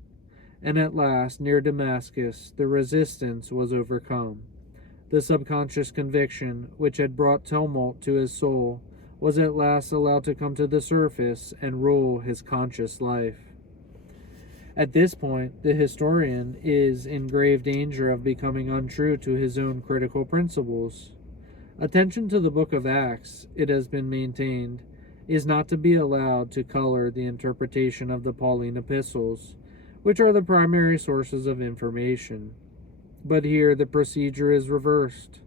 And at last, near Damascus, the resistance was overcome. The subconscious conviction, which had brought tumult to his soul, was at last allowed to come to the surface and rule his conscious life. At this point, the historian is in grave danger of becoming untrue to his own critical principles. Attention to the book of Acts, it has been maintained, is not to be allowed to color the interpretation of the Pauline epistles, which are the primary sources of information. But here the procedure is reversed.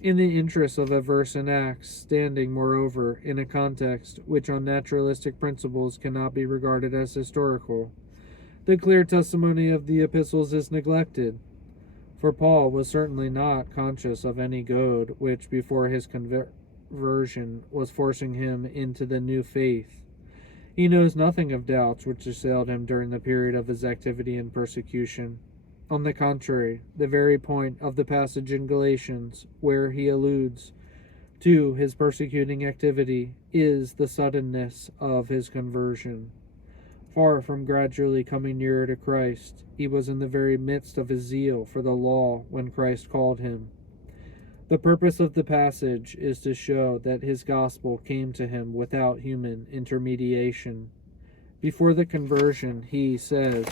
In the interest of a verse in Acts, standing, moreover, in a context which on naturalistic principles cannot be regarded as historical, the clear testimony of the epistles is neglected. For Paul was certainly not conscious of any goad which, before his conversion, was forcing him into the new faith. He knows nothing of doubts which assailed him during the period of his activity in persecution. On the contrary, the very point of the passage in Galatians, where he alludes to his persecuting activity, is the suddenness of his conversion. Far from gradually coming nearer to Christ, he was in the very midst of his zeal for the law when Christ called him. The purpose of the passage is to show that his gospel came to him without human intermediation. Before the conversion, he says,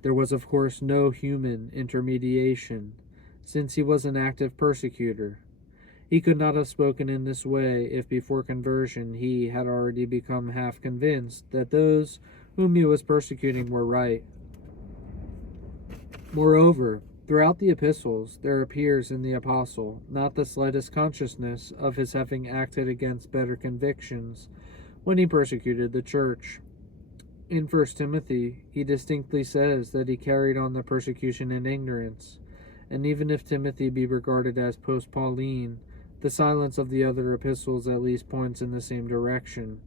there was of course no human intermediation, since he was an active persecutor. He could not have spoken in this way if before conversion he had already become half convinced that those whom he was persecuting were right. Moreover, throughout the epistles there appears in the apostle not the slightest consciousness of his having acted against better convictions when he persecuted the church. In 1 Timothy, he distinctly says that he carried on the persecution in ignorance, and even if Timothy be regarded as post-Pauline, the silence of the other epistles at least points in the same direction.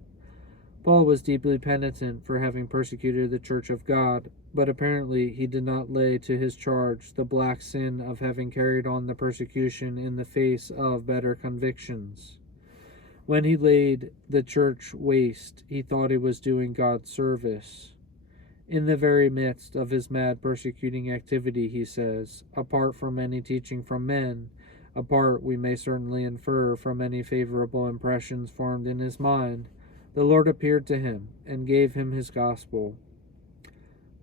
Paul was deeply penitent for having persecuted the church of God, but apparently he did not lay to his charge the black sin of having carried on the persecution in the face of better convictions. When he laid the church waste, he thought he was doing God service. In the very midst of his mad persecuting activity, he says, apart from any teaching from men, apart, we may certainly infer, from any favorable impressions formed in his mind, the Lord appeared to him and gave him his gospel.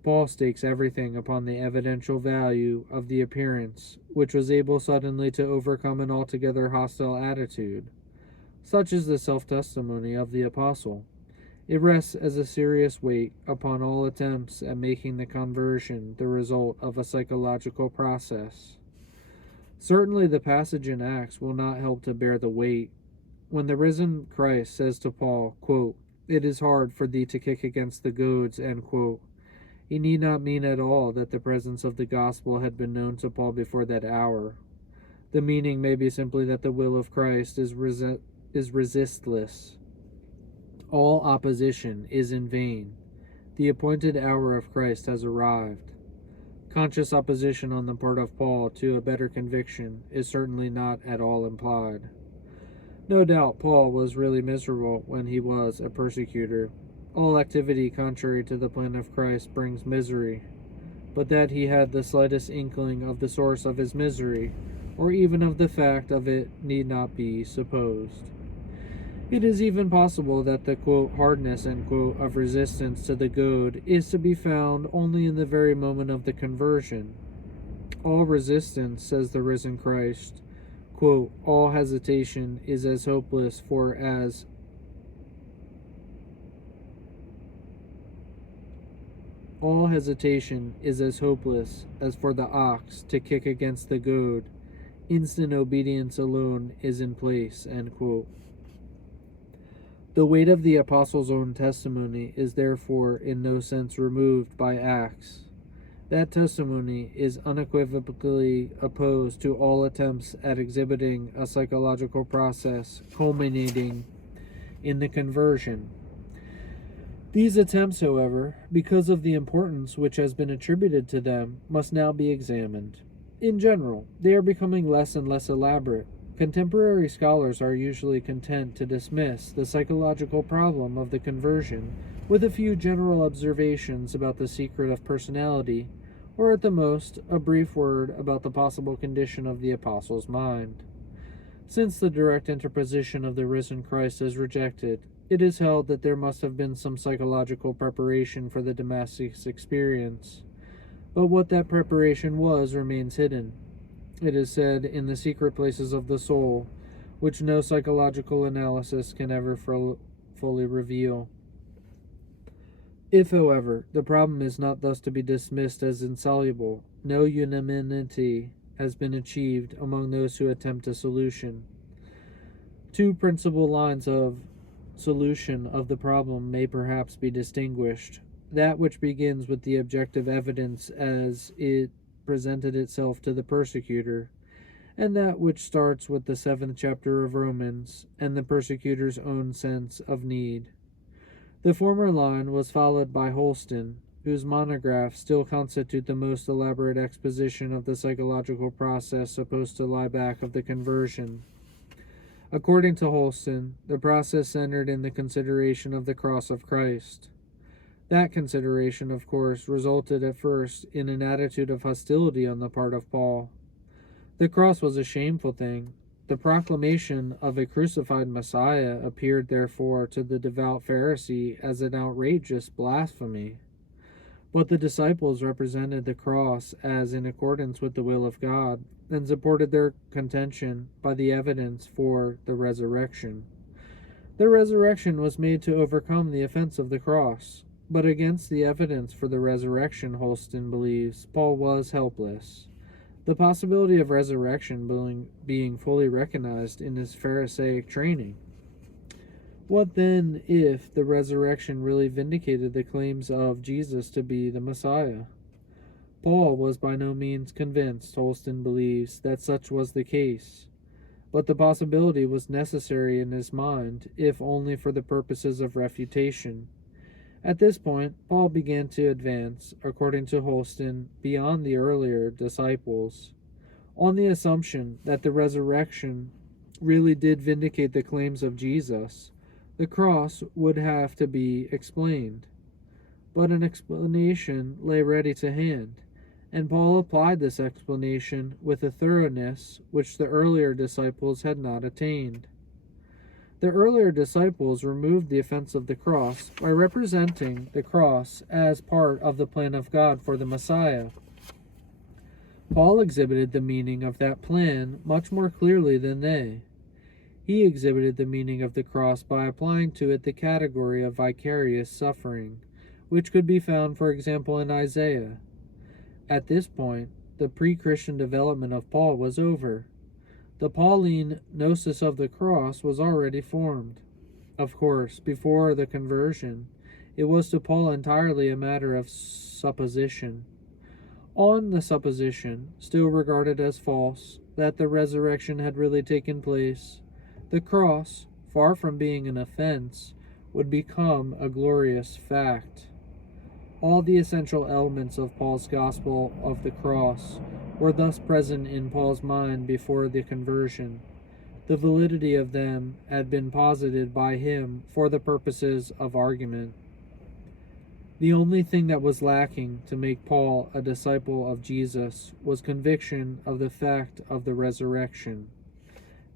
Paul stakes everything upon the evidential value of the appearance, which was able suddenly to overcome an altogether hostile attitude. Such is the self-testimony of the apostle. It rests as a serious weight upon all attempts at making the conversion the result of a psychological process. Certainly the passage in Acts will not help to bear the weight. When the risen Christ says to Paul, quote, "It is hard for thee to kick against the goads," end quote, he need not mean at all that the presence of the gospel had been known to Paul before that hour. The meaning may be simply that the will of Christ is resistless. All opposition is in vain. The appointed hour of Christ has arrived. Conscious opposition on the part of Paul to a better conviction is certainly not at all implied. No doubt Paul was really miserable when he was a persecutor. all activity contrary to the plan of Christ brings misery, but that he had the slightest inkling of the source of his misery, or even of the fact of it, need not be supposed. It is even possible that the quote, hardness end quote, of resistance to the goad is to be found only in the very moment of the conversion. All resistance, says the risen Christ, quote, all hesitation is as hopeless as for the ox to kick against the goad. Instant obedience alone is in place, end quote. The weight of the apostle's own testimony is therefore in no sense removed by Acts. That testimony is unequivocally opposed to all attempts at exhibiting a psychological process culminating in the conversion. These attempts, however, because of the importance which has been attributed to them, must now be examined. In general, they are becoming less and less elaborate. Contemporary scholars are usually content to dismiss the psychological problem of the conversion with a few general observations about the secret of personality, or at the most, a brief word about the possible condition of the apostle's mind. Since the direct interposition of the risen Christ is rejected, it is held that there must have been some psychological preparation for the Damascus experience. But what that preparation was remains hidden. It is said in the secret places of the soul, which no psychological analysis can ever fully reveal. If, however, the problem is not thus to be dismissed as insoluble, no unanimity has been achieved among those who attempt a solution. Two principal lines of solution of the problem may perhaps be distinguished: that which begins with the objective evidence as it presented itself to the persecutor, and that which starts with the 7th chapter of Romans and the persecutor's own sense of need. The former line was followed by Holston, whose monographs still constitute the most elaborate exposition of the psychological process supposed to lie back of the conversion. According to Holston, the process centered in the consideration of the cross of Christ. That consideration, of course, resulted at first in an attitude of hostility on the part of Paul. The cross was a shameful thing. The proclamation of a crucified Messiah appeared, therefore, to the devout Pharisee as an outrageous blasphemy. But the disciples represented the cross as in accordance with the will of God, and supported their contention by the evidence for the resurrection. The resurrection was made to overcome the offense of the cross, but against the evidence for the resurrection, Holston believes, Paul was helpless. The possibility of resurrection being fully recognized in his Pharisaic training. What then if the resurrection really vindicated the claims of Jesus to be the Messiah? Paul was by no means convinced, Holston believes, that such was the case, but the possibility was necessary in his mind, if only for the purposes of refutation. At this point, Paul began to advance, according to Holston, beyond the earlier disciples. On the assumption that the resurrection really did vindicate the claims of Jesus, the cross would have to be explained. But an explanation lay ready to hand, and Paul applied this explanation with a thoroughness which the earlier disciples had not attained. The earlier disciples removed the offense of the cross by representing the cross as part of the plan of God for the Messiah. Paul exhibited the meaning of that plan much more clearly than they. He exhibited the meaning of the cross by applying to it the category of vicarious suffering, which could be found, for example, in Isaiah. At this point, the pre-Christian development of Paul was over. The Pauline gnosis of the cross was already formed. Of course, before the conversion, it was to Paul entirely a matter of supposition. On the supposition, still regarded as false, that the resurrection had really taken place, the cross, far from being an offense, would become a glorious fact. All the essential elements of Paul's gospel of the cross were thus present in Paul's mind before the conversion. The validity of them had been posited by him for the purposes of argument. The only thing that was lacking to make Paul a disciple of Jesus was conviction of the fact of the resurrection.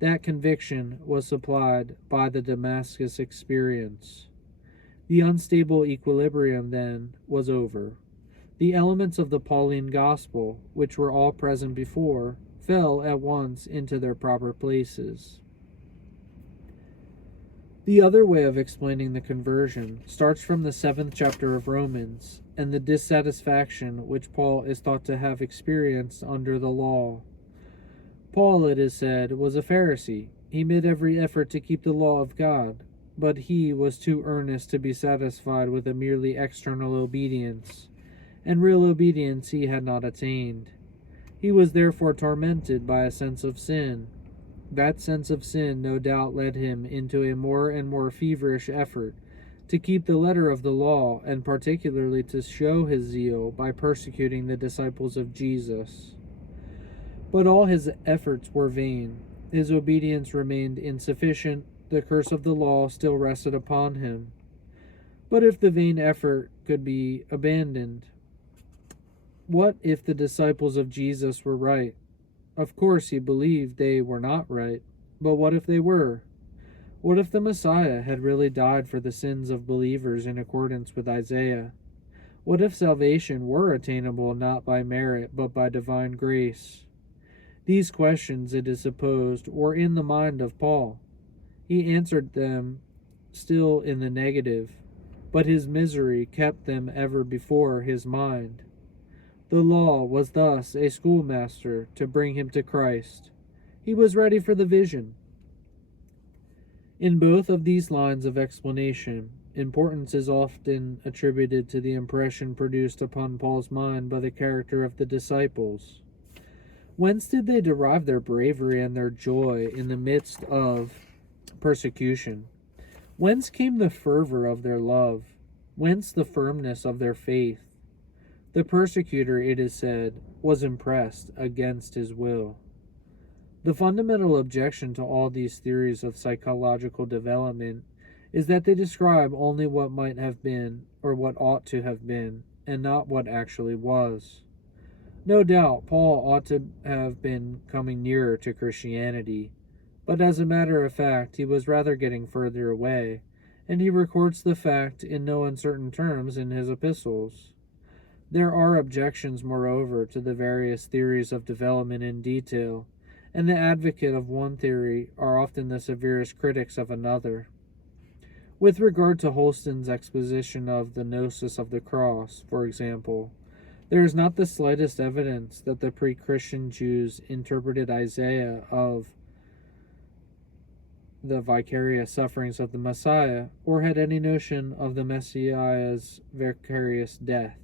That conviction was supplied by the Damascus experience. The unstable equilibrium, then, was over. The elements of the Pauline gospel, which were all present before, fell at once into their proper places. The other way of explaining the conversion starts from the 7th chapter of Romans and the dissatisfaction which Paul is thought to have experienced under the law. Paul, it is said, was a Pharisee. He made every effort to keep the law of God, but he was too earnest to be satisfied with a merely external obedience, and real obedience he had not attained. He was therefore tormented by a sense of sin. That sense of sin no doubt led him into a more and more feverish effort to keep the letter of the law, and particularly to show his zeal by persecuting the disciples of Jesus. But all his efforts were vain. His obedience remained insufficient. The curse of the law still rested upon him. But if the vain effort could be abandoned, what if the disciples of Jesus were right? Of course, he believed they were not right, but what if they were? What if the Messiah had really died for the sins of believers in accordance with Isaiah? What if salvation were attainable not by merit, but by divine grace? These questions, it is supposed, were in the mind of Paul. He answered them still in the negative, but his misery kept them ever before his mind. The law was thus a schoolmaster to bring him to Christ. He was ready for the vision. In both of these lines of explanation, importance is often attributed to the impression produced upon Paul's mind by the character of the disciples. Whence did they derive their bravery and their joy in the midst of persecution? Whence came the fervor of their love? Whence the firmness of their faith? The persecutor, it is said, was impressed against his will. The fundamental objection to all these theories of psychological development is that they describe only what might have been or what ought to have been, and not what actually was. No doubt Paul ought to have been coming nearer to Christianity, but as a matter of fact he was rather getting further away, and he records the fact in no uncertain terms in his epistles. There are objections, moreover, to the various theories of development in detail, and the advocate of one theory are often the severest critics of another. With regard to Holsten's exposition of the gnosis of the cross, for example, there is not the slightest evidence that the pre-Christian Jews interpreted Isaiah of the vicarious sufferings of the Messiah, or had any notion of the Messiah's vicarious death.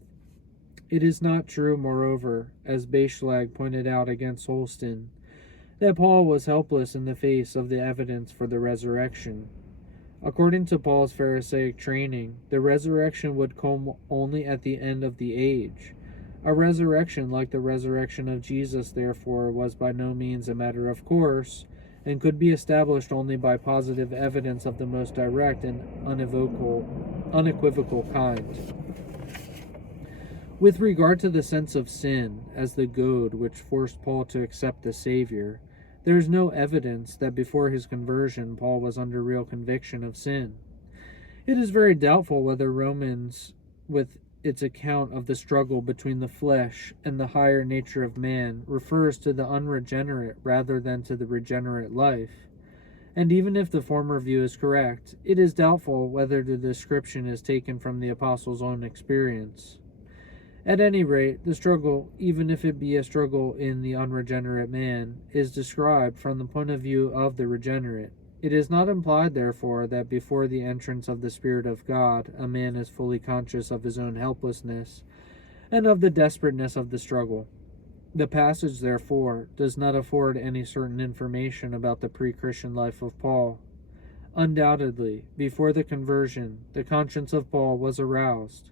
It is not true, moreover, as Beischlag pointed out against Holsten, that Paul was helpless in the face of the evidence for the resurrection. According to Paul's Pharisaic training, the resurrection would come only at the end of the age. A resurrection like the resurrection of Jesus, therefore, was by no means a matter of course, and could be established only by positive evidence of the most direct and unequivocal kind. With regard to the sense of sin as the goad which forced Paul to accept the Savior, there is no evidence that before his conversion Paul was under real conviction of sin. It is very doubtful whether Romans, with its account of the struggle between the flesh and the higher nature of man, refers to the unregenerate rather than to the regenerate life. And even if the former view is correct, it is doubtful whether the description is taken from the apostle's own experience. At any rate, the struggle, even if it be a struggle in the unregenerate man, is described from the point of view of the regenerate. It is not implied, therefore, that before the entrance of the Spirit of God, a man is fully conscious of his own helplessness and of the desperateness of the struggle. The passage, therefore, does not afford any certain information about the pre-Christian life of Paul. Undoubtedly, before the conversion, the conscience of Paul was aroused.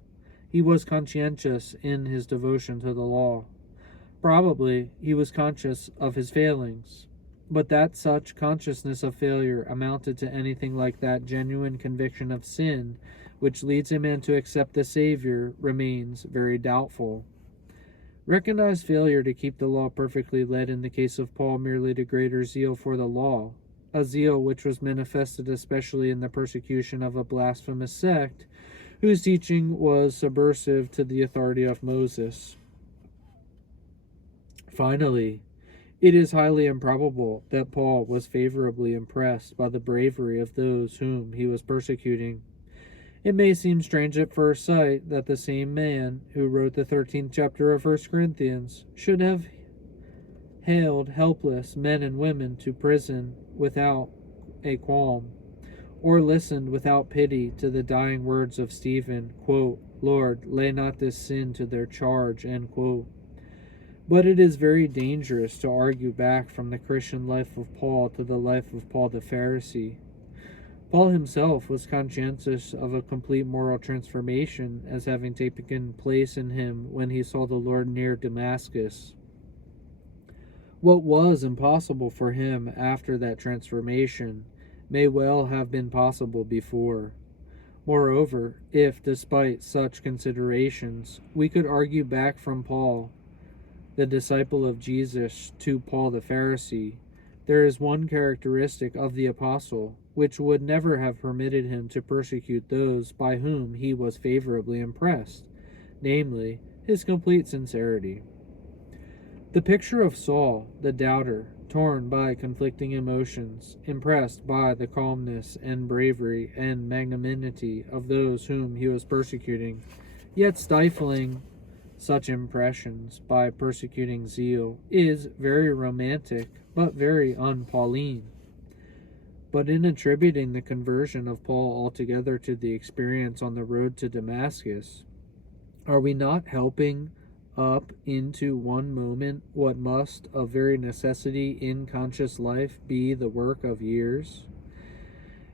He was conscientious in his devotion to the law. Probably he was conscious of his failings, but that such consciousness of failure amounted to anything like that genuine conviction of sin which leads a man to accept the Savior, remains very doubtful. Recognized failure to keep the law perfectly led in the case of Paul merely to greater zeal for the law, a zeal which was manifested especially in the persecution of a blasphemous sect whose teaching was subversive to the authority of Moses. Finally, it is highly improbable that Paul was favorably impressed by the bravery of those whom he was persecuting. It may seem strange at first sight that the same man who wrote the 13th chapter of 1 Corinthians should have haled helpless men and women to prison without a qualm, or listened without pity to the dying words of Stephen, quote, "Lord, lay not this sin to their charge," end quote. But it is very dangerous to argue back from the Christian life of Paul to the life of Paul the Pharisee. Paul himself was conscientious of a complete moral transformation as having taken place in him when he saw the Lord near Damascus. What was impossible for him after that transformation may well have been possible before. Moreover, if, despite such considerations, we could argue back from Paul, the disciple of Jesus, to Paul the Pharisee, there is one characteristic of the apostle which would never have permitted him to persecute those by whom he was favorably impressed, namely, his complete sincerity. The picture of Saul, the doubter, torn by conflicting emotions, impressed by the calmness and bravery and magnanimity of those whom he was persecuting, yet stifling such impressions by persecuting zeal, is very romantic, but very un-Pauline. But in attributing the conversion of Paul altogether to the experience on the road to Damascus, are we not helping up into one moment what must of very necessity in conscious life be the work of years?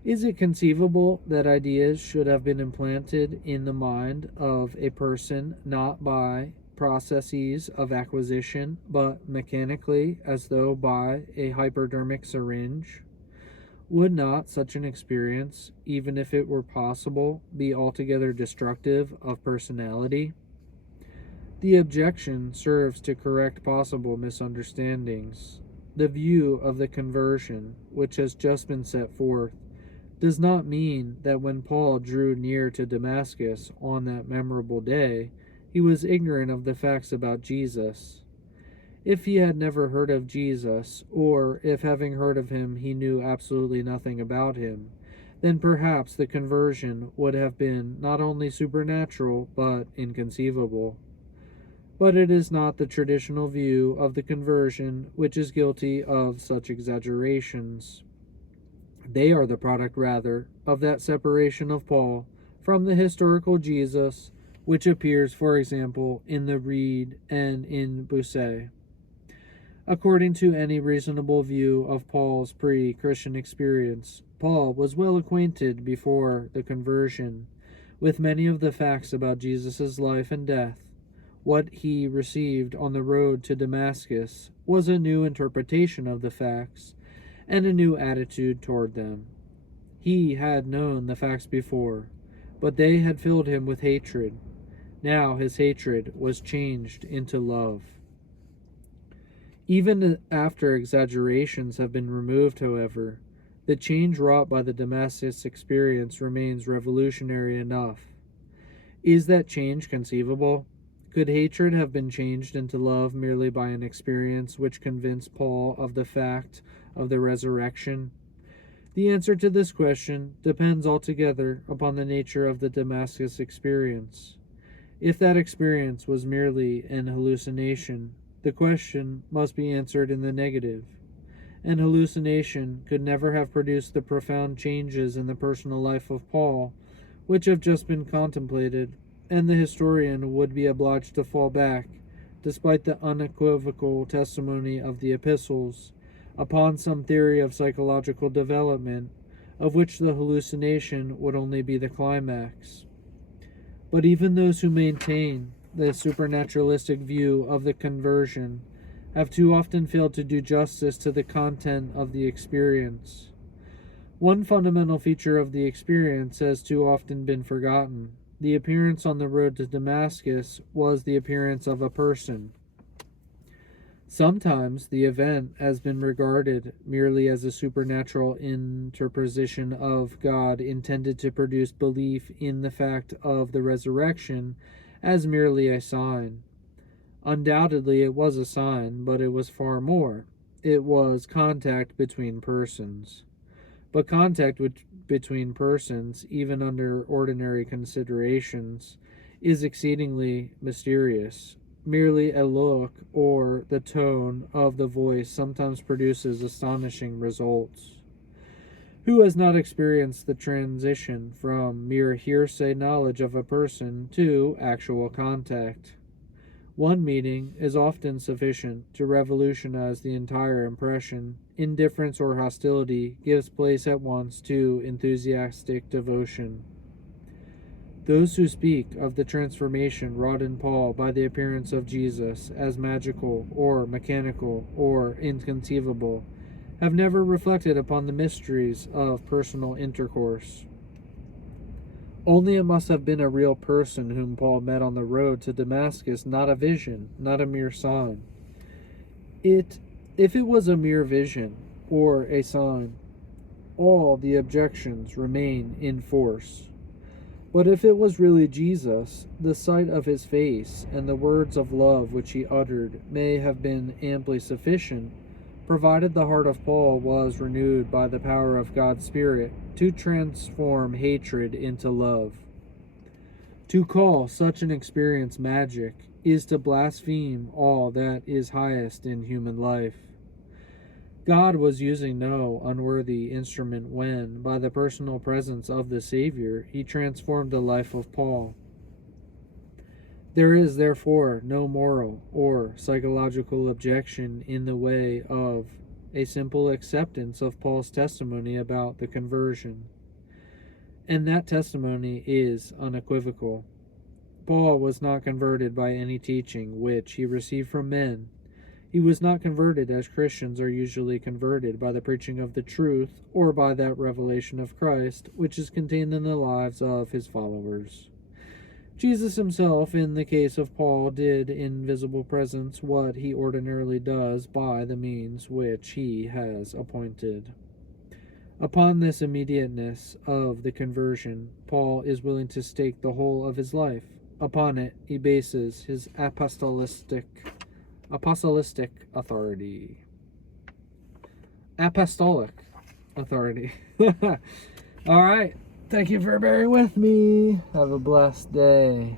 Is it conceivable that ideas should have been implanted in the mind of a person not by processes of acquisition, but mechanically, as though by a hypodermic syringe? Would not such an experience, even if it were possible, be altogether destructive of personality? The objection serves to correct possible misunderstandings. The view of the conversion, which has just been set forth, does not mean that when Paul drew near to Damascus on that memorable day, he was ignorant of the facts about Jesus. If he had never heard of Jesus, or if having heard of him he knew absolutely nothing about him, then perhaps the conversion would have been not only supernatural, but inconceivable. But it is not the traditional view of the conversion which is guilty of such exaggerations. They are the product, rather, of that separation of Paul from the historical Jesus, which appears, for example, in the Reed and in Bossuet. According to any reasonable view of Paul's pre-Christian experience, Paul was well acquainted before the conversion with many of the facts about Jesus' life and death. What he received on the road to Damascus was a new interpretation of the facts and a new attitude toward them. He had known the facts before, but they had filled him with hatred. Now his hatred was changed into love. Even after exaggerations have been removed, however, the change wrought by the Damascus experience remains revolutionary enough. Is that change conceivable? Could hatred have been changed into love merely by an experience which convinced Paul of the fact of the resurrection? The answer to this question depends altogether upon the nature of the Damascus experience. If that experience was merely an hallucination, the question must be answered in the negative. An hallucination could never have produced the profound changes in the personal life of Paul which have just been contemplated, and the historian would be obliged to fall back, despite the unequivocal testimony of the epistles, upon some theory of psychological development, of which the hallucination would only be the climax. But even those who maintain the supernaturalistic view of the conversion have too often failed to do justice to the content of the experience. One fundamental feature of the experience has too often been forgotten. The appearance on the road to Damascus was the appearance of a person. Sometimes the event has been regarded merely as a supernatural interposition of God intended to produce belief in the fact of the resurrection as merely a sign. Undoubtedly it was a sign, but it was far more. It was contact between persons. But contact between persons, even under ordinary considerations, is exceedingly mysterious. Merely a look or the tone of the voice sometimes produces astonishing results. Who has not experienced the transition from mere hearsay knowledge of a person to actual contact? One meeting is often sufficient to revolutionize the entire impression. Indifference or hostility gives place at once to enthusiastic devotion. Those who speak of the transformation wrought in Paul by the appearance of Jesus as magical or mechanical or inconceivable have never reflected upon the mysteries of personal intercourse. Only it must have been a real person whom Paul met on the road to Damascus, not a vision, not a mere sign. If it was a mere vision or a sign, all the objections remain in force. But if it was really Jesus, the sight of his face and the words of love which he uttered may have been amply sufficient, provided the heart of Paul was renewed by the power of God's Spirit to transform hatred into love. To call such an experience magic is to blaspheme all that is highest in human life. God was using no unworthy instrument when, by the personal presence of the Savior, he transformed the life of Paul. There is, therefore, no moral or psychological objection in the way of a simple acceptance of Paul's testimony about the conversion. And that testimony is unequivocal. Paul was not converted by any teaching which he received from men. He was not converted as Christians are usually converted, by the preaching of the truth or by that revelation of Christ which is contained in the lives of his followers. Jesus himself, in the case of Paul, did in visible presence what he ordinarily does by the means which he has appointed. Upon this immediateness of the conversion, Paul is willing to stake the whole of his life. Upon it he bases his apostolic authority. Apostolic authority. All right. Thank you for bearing with me. Have a blessed day.